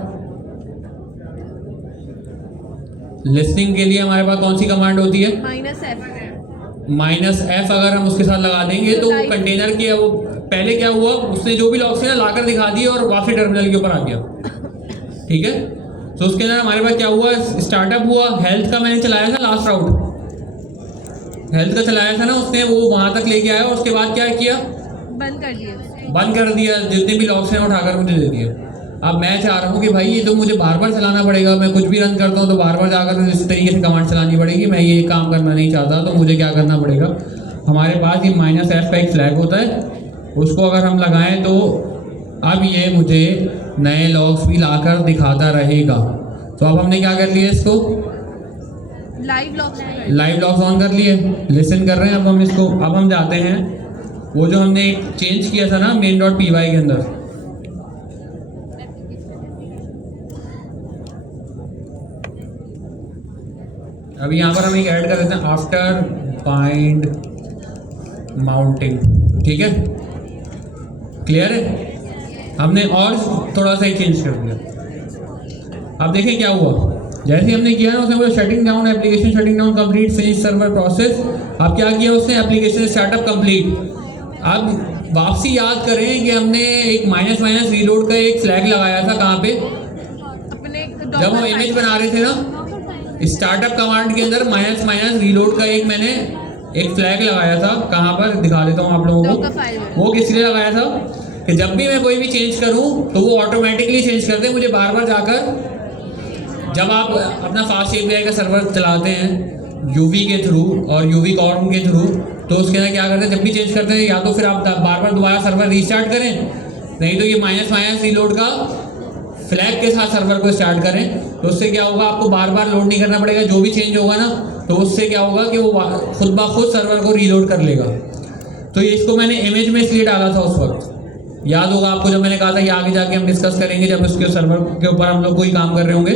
लिस्टिंग के लिए हमारे पास कौन सी कमांड होती है, -F। अगर हम उसके साथ लगा देंगे तो कंटेनर के वो पहले क्या हुआ, उसने जो भी लॉग्स थे ना लाकर दिखा दिए और वापस टर्मिनल के ऊपर आ गया। ठीक है, तो उसके अंदर हमारे पास क्या हुआ, स्टार्टअप हुआ, हेल्थ का मैंने चलाया था लास्ट राउट, हेल्थ का चलाया था ना उसने, वो वहां तक लेके आया और उसके बाद क्या किया, बंद कर दिया। जितने भी लॉग्स हैं उठाकर मुझे दे दिए। अब मैं चाह रहा हूँ कि भाई ये तो मुझे बार बार चलाना पड़ेगा, मैं कुछ भी रन करता हूँ तो बार बार जाकर इस तरीके से कमांड चलानी पड़ेगी। मैं ये काम करना नहीं चाहता, तो मुझे क्या करना पड़ेगा, हमारे पास ये -F का एक फ्लैग होता है, उसको अगर हम लगाएं तो अब ये मुझे नए लॉग्स भी लाकर दिखाता रहेगा। तो अब हमने क्या कर लिया, इसको लाइव लॉग्स ऑन कर लिए, लिसन कर रहे हैं। अब हम इसको, अब हम जाते हैं वो जो हमने एक चेंज किया था ना main.py के अंदर, अभी यहाँ पर हम एक ऐड कर देते हैं आफ्टर बाइंड माउंटिंग। ठीक है, क्लियर है। हमने और थोड़ा सा ही चेंज कर दिया। अब देखिए क्या हुआ, जैसे हमने किया ना उसने बोला shutting down application, shutting down complete, finish server process. अब क्या किया उसने, एप्लीकेशन स्टार्टअप कंप्लीट। अब वापसी याद करें कि हमने एक माइनस रीलोड का एक फ्लैग लगाया था, कहाँ पे, जब हम इमेज बना रहे थे ना, स्टार्टअप कमांड के अंदर माइनस रीलोड का एक मैंने एक फ्लैग लगाया था। कहाँ पर दिखा देता हूँ आप लोगों को, वो किस लिए लगाया था कि जब भी मैं कोई भी चेंज करूँ तो वो ऑटोमेटिकली चेंज कर दे, मुझे बार बार जाकर, जब आप अपना फास्ट API का सर्वर चलाते हैं UV के थ्रू और UV कॉर्म के थ्रू, तो उसके अंदर क्या करते हैं, जब भी चेंज करते हैं या तो फिर आप बार बार दोबारा सर्वर रीस्टार्ट करें, नहीं तो ये माइनस रीलोड का फ्लैग के साथ सर्वर को स्टार्ट करें। तो उससे क्या होगा, आपको बार बार लोड नहीं करना पड़ेगा। जो भी चेंज होगा ना तो उससे क्या होगा कि वो खुद ब खुद सर्वर को रीलोड कर लेगा। तो ये इसको मैंने इमेज में इसलिए डाला था उस वक्त, याद होगा आपको जब मैंने कहा था कि आगे जाके हम डिस्कस करेंगे जब उसके सर्वर के ऊपर हम लोग कोई काम कर रहे होंगे।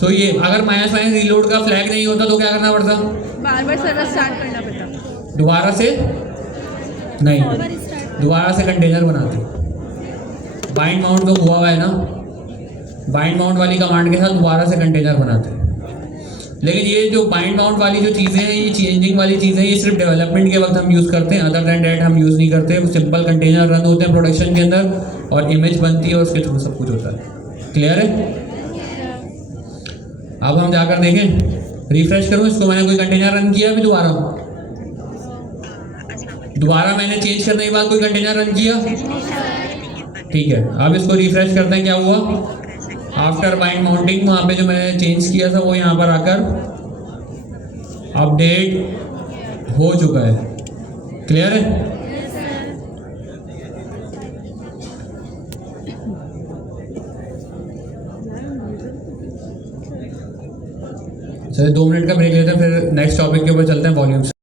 तो ये अगर माइनस रीलोड का फ्लैग नहीं होता तो क्या करना पड़ता, बार बार सर्वर स्टार्ट करना पड़ता, दोबारा से नहीं, दोबारा से कंटेनर बनाते। बाइंड माउंट तो हुआ है ना, बाइंड माउंट वाली कमांड के साथ दोबारा से कंटेनर बनाते हैं। लेकिन ये जो बाइंड माउंट वाली जो चीज़ें हैं, ये चेंजिंग वाली चीज़ें, ये सिर्फ डेवलपमेंट के वक्त हम यूज़ करते हैं, अदर दैन डैट हम यूज़ नहीं करते। सिंपल कंटेनर रन होते हैं प्रोडक्शन के अंदर और इमेज बनती है और उसके थ्रू सब कुछ होता है। क्लियर है। अब हम जाकर देखें, रिफ्रेश करूँ इसको, मैंने कोई कंटेनर रन किया अभी दोबारा मैंने चेंज करने के बाद कोई कंटेनर रन किया, ठीक है। अब इसको रिफ्रेश करते हैं, क्या हुआ, आफ्टर बाइंड माउंटिंग वहाँ पे जो मैंने चेंज किया था वो यहाँ पर आकर अपडेट हो चुका है। क्लियर है। चलिए 2 मिनट का ब्रेक लेते हैं, फिर नेक्स्ट टॉपिक के ऊपर चलते हैं, वॉल्यूम्स।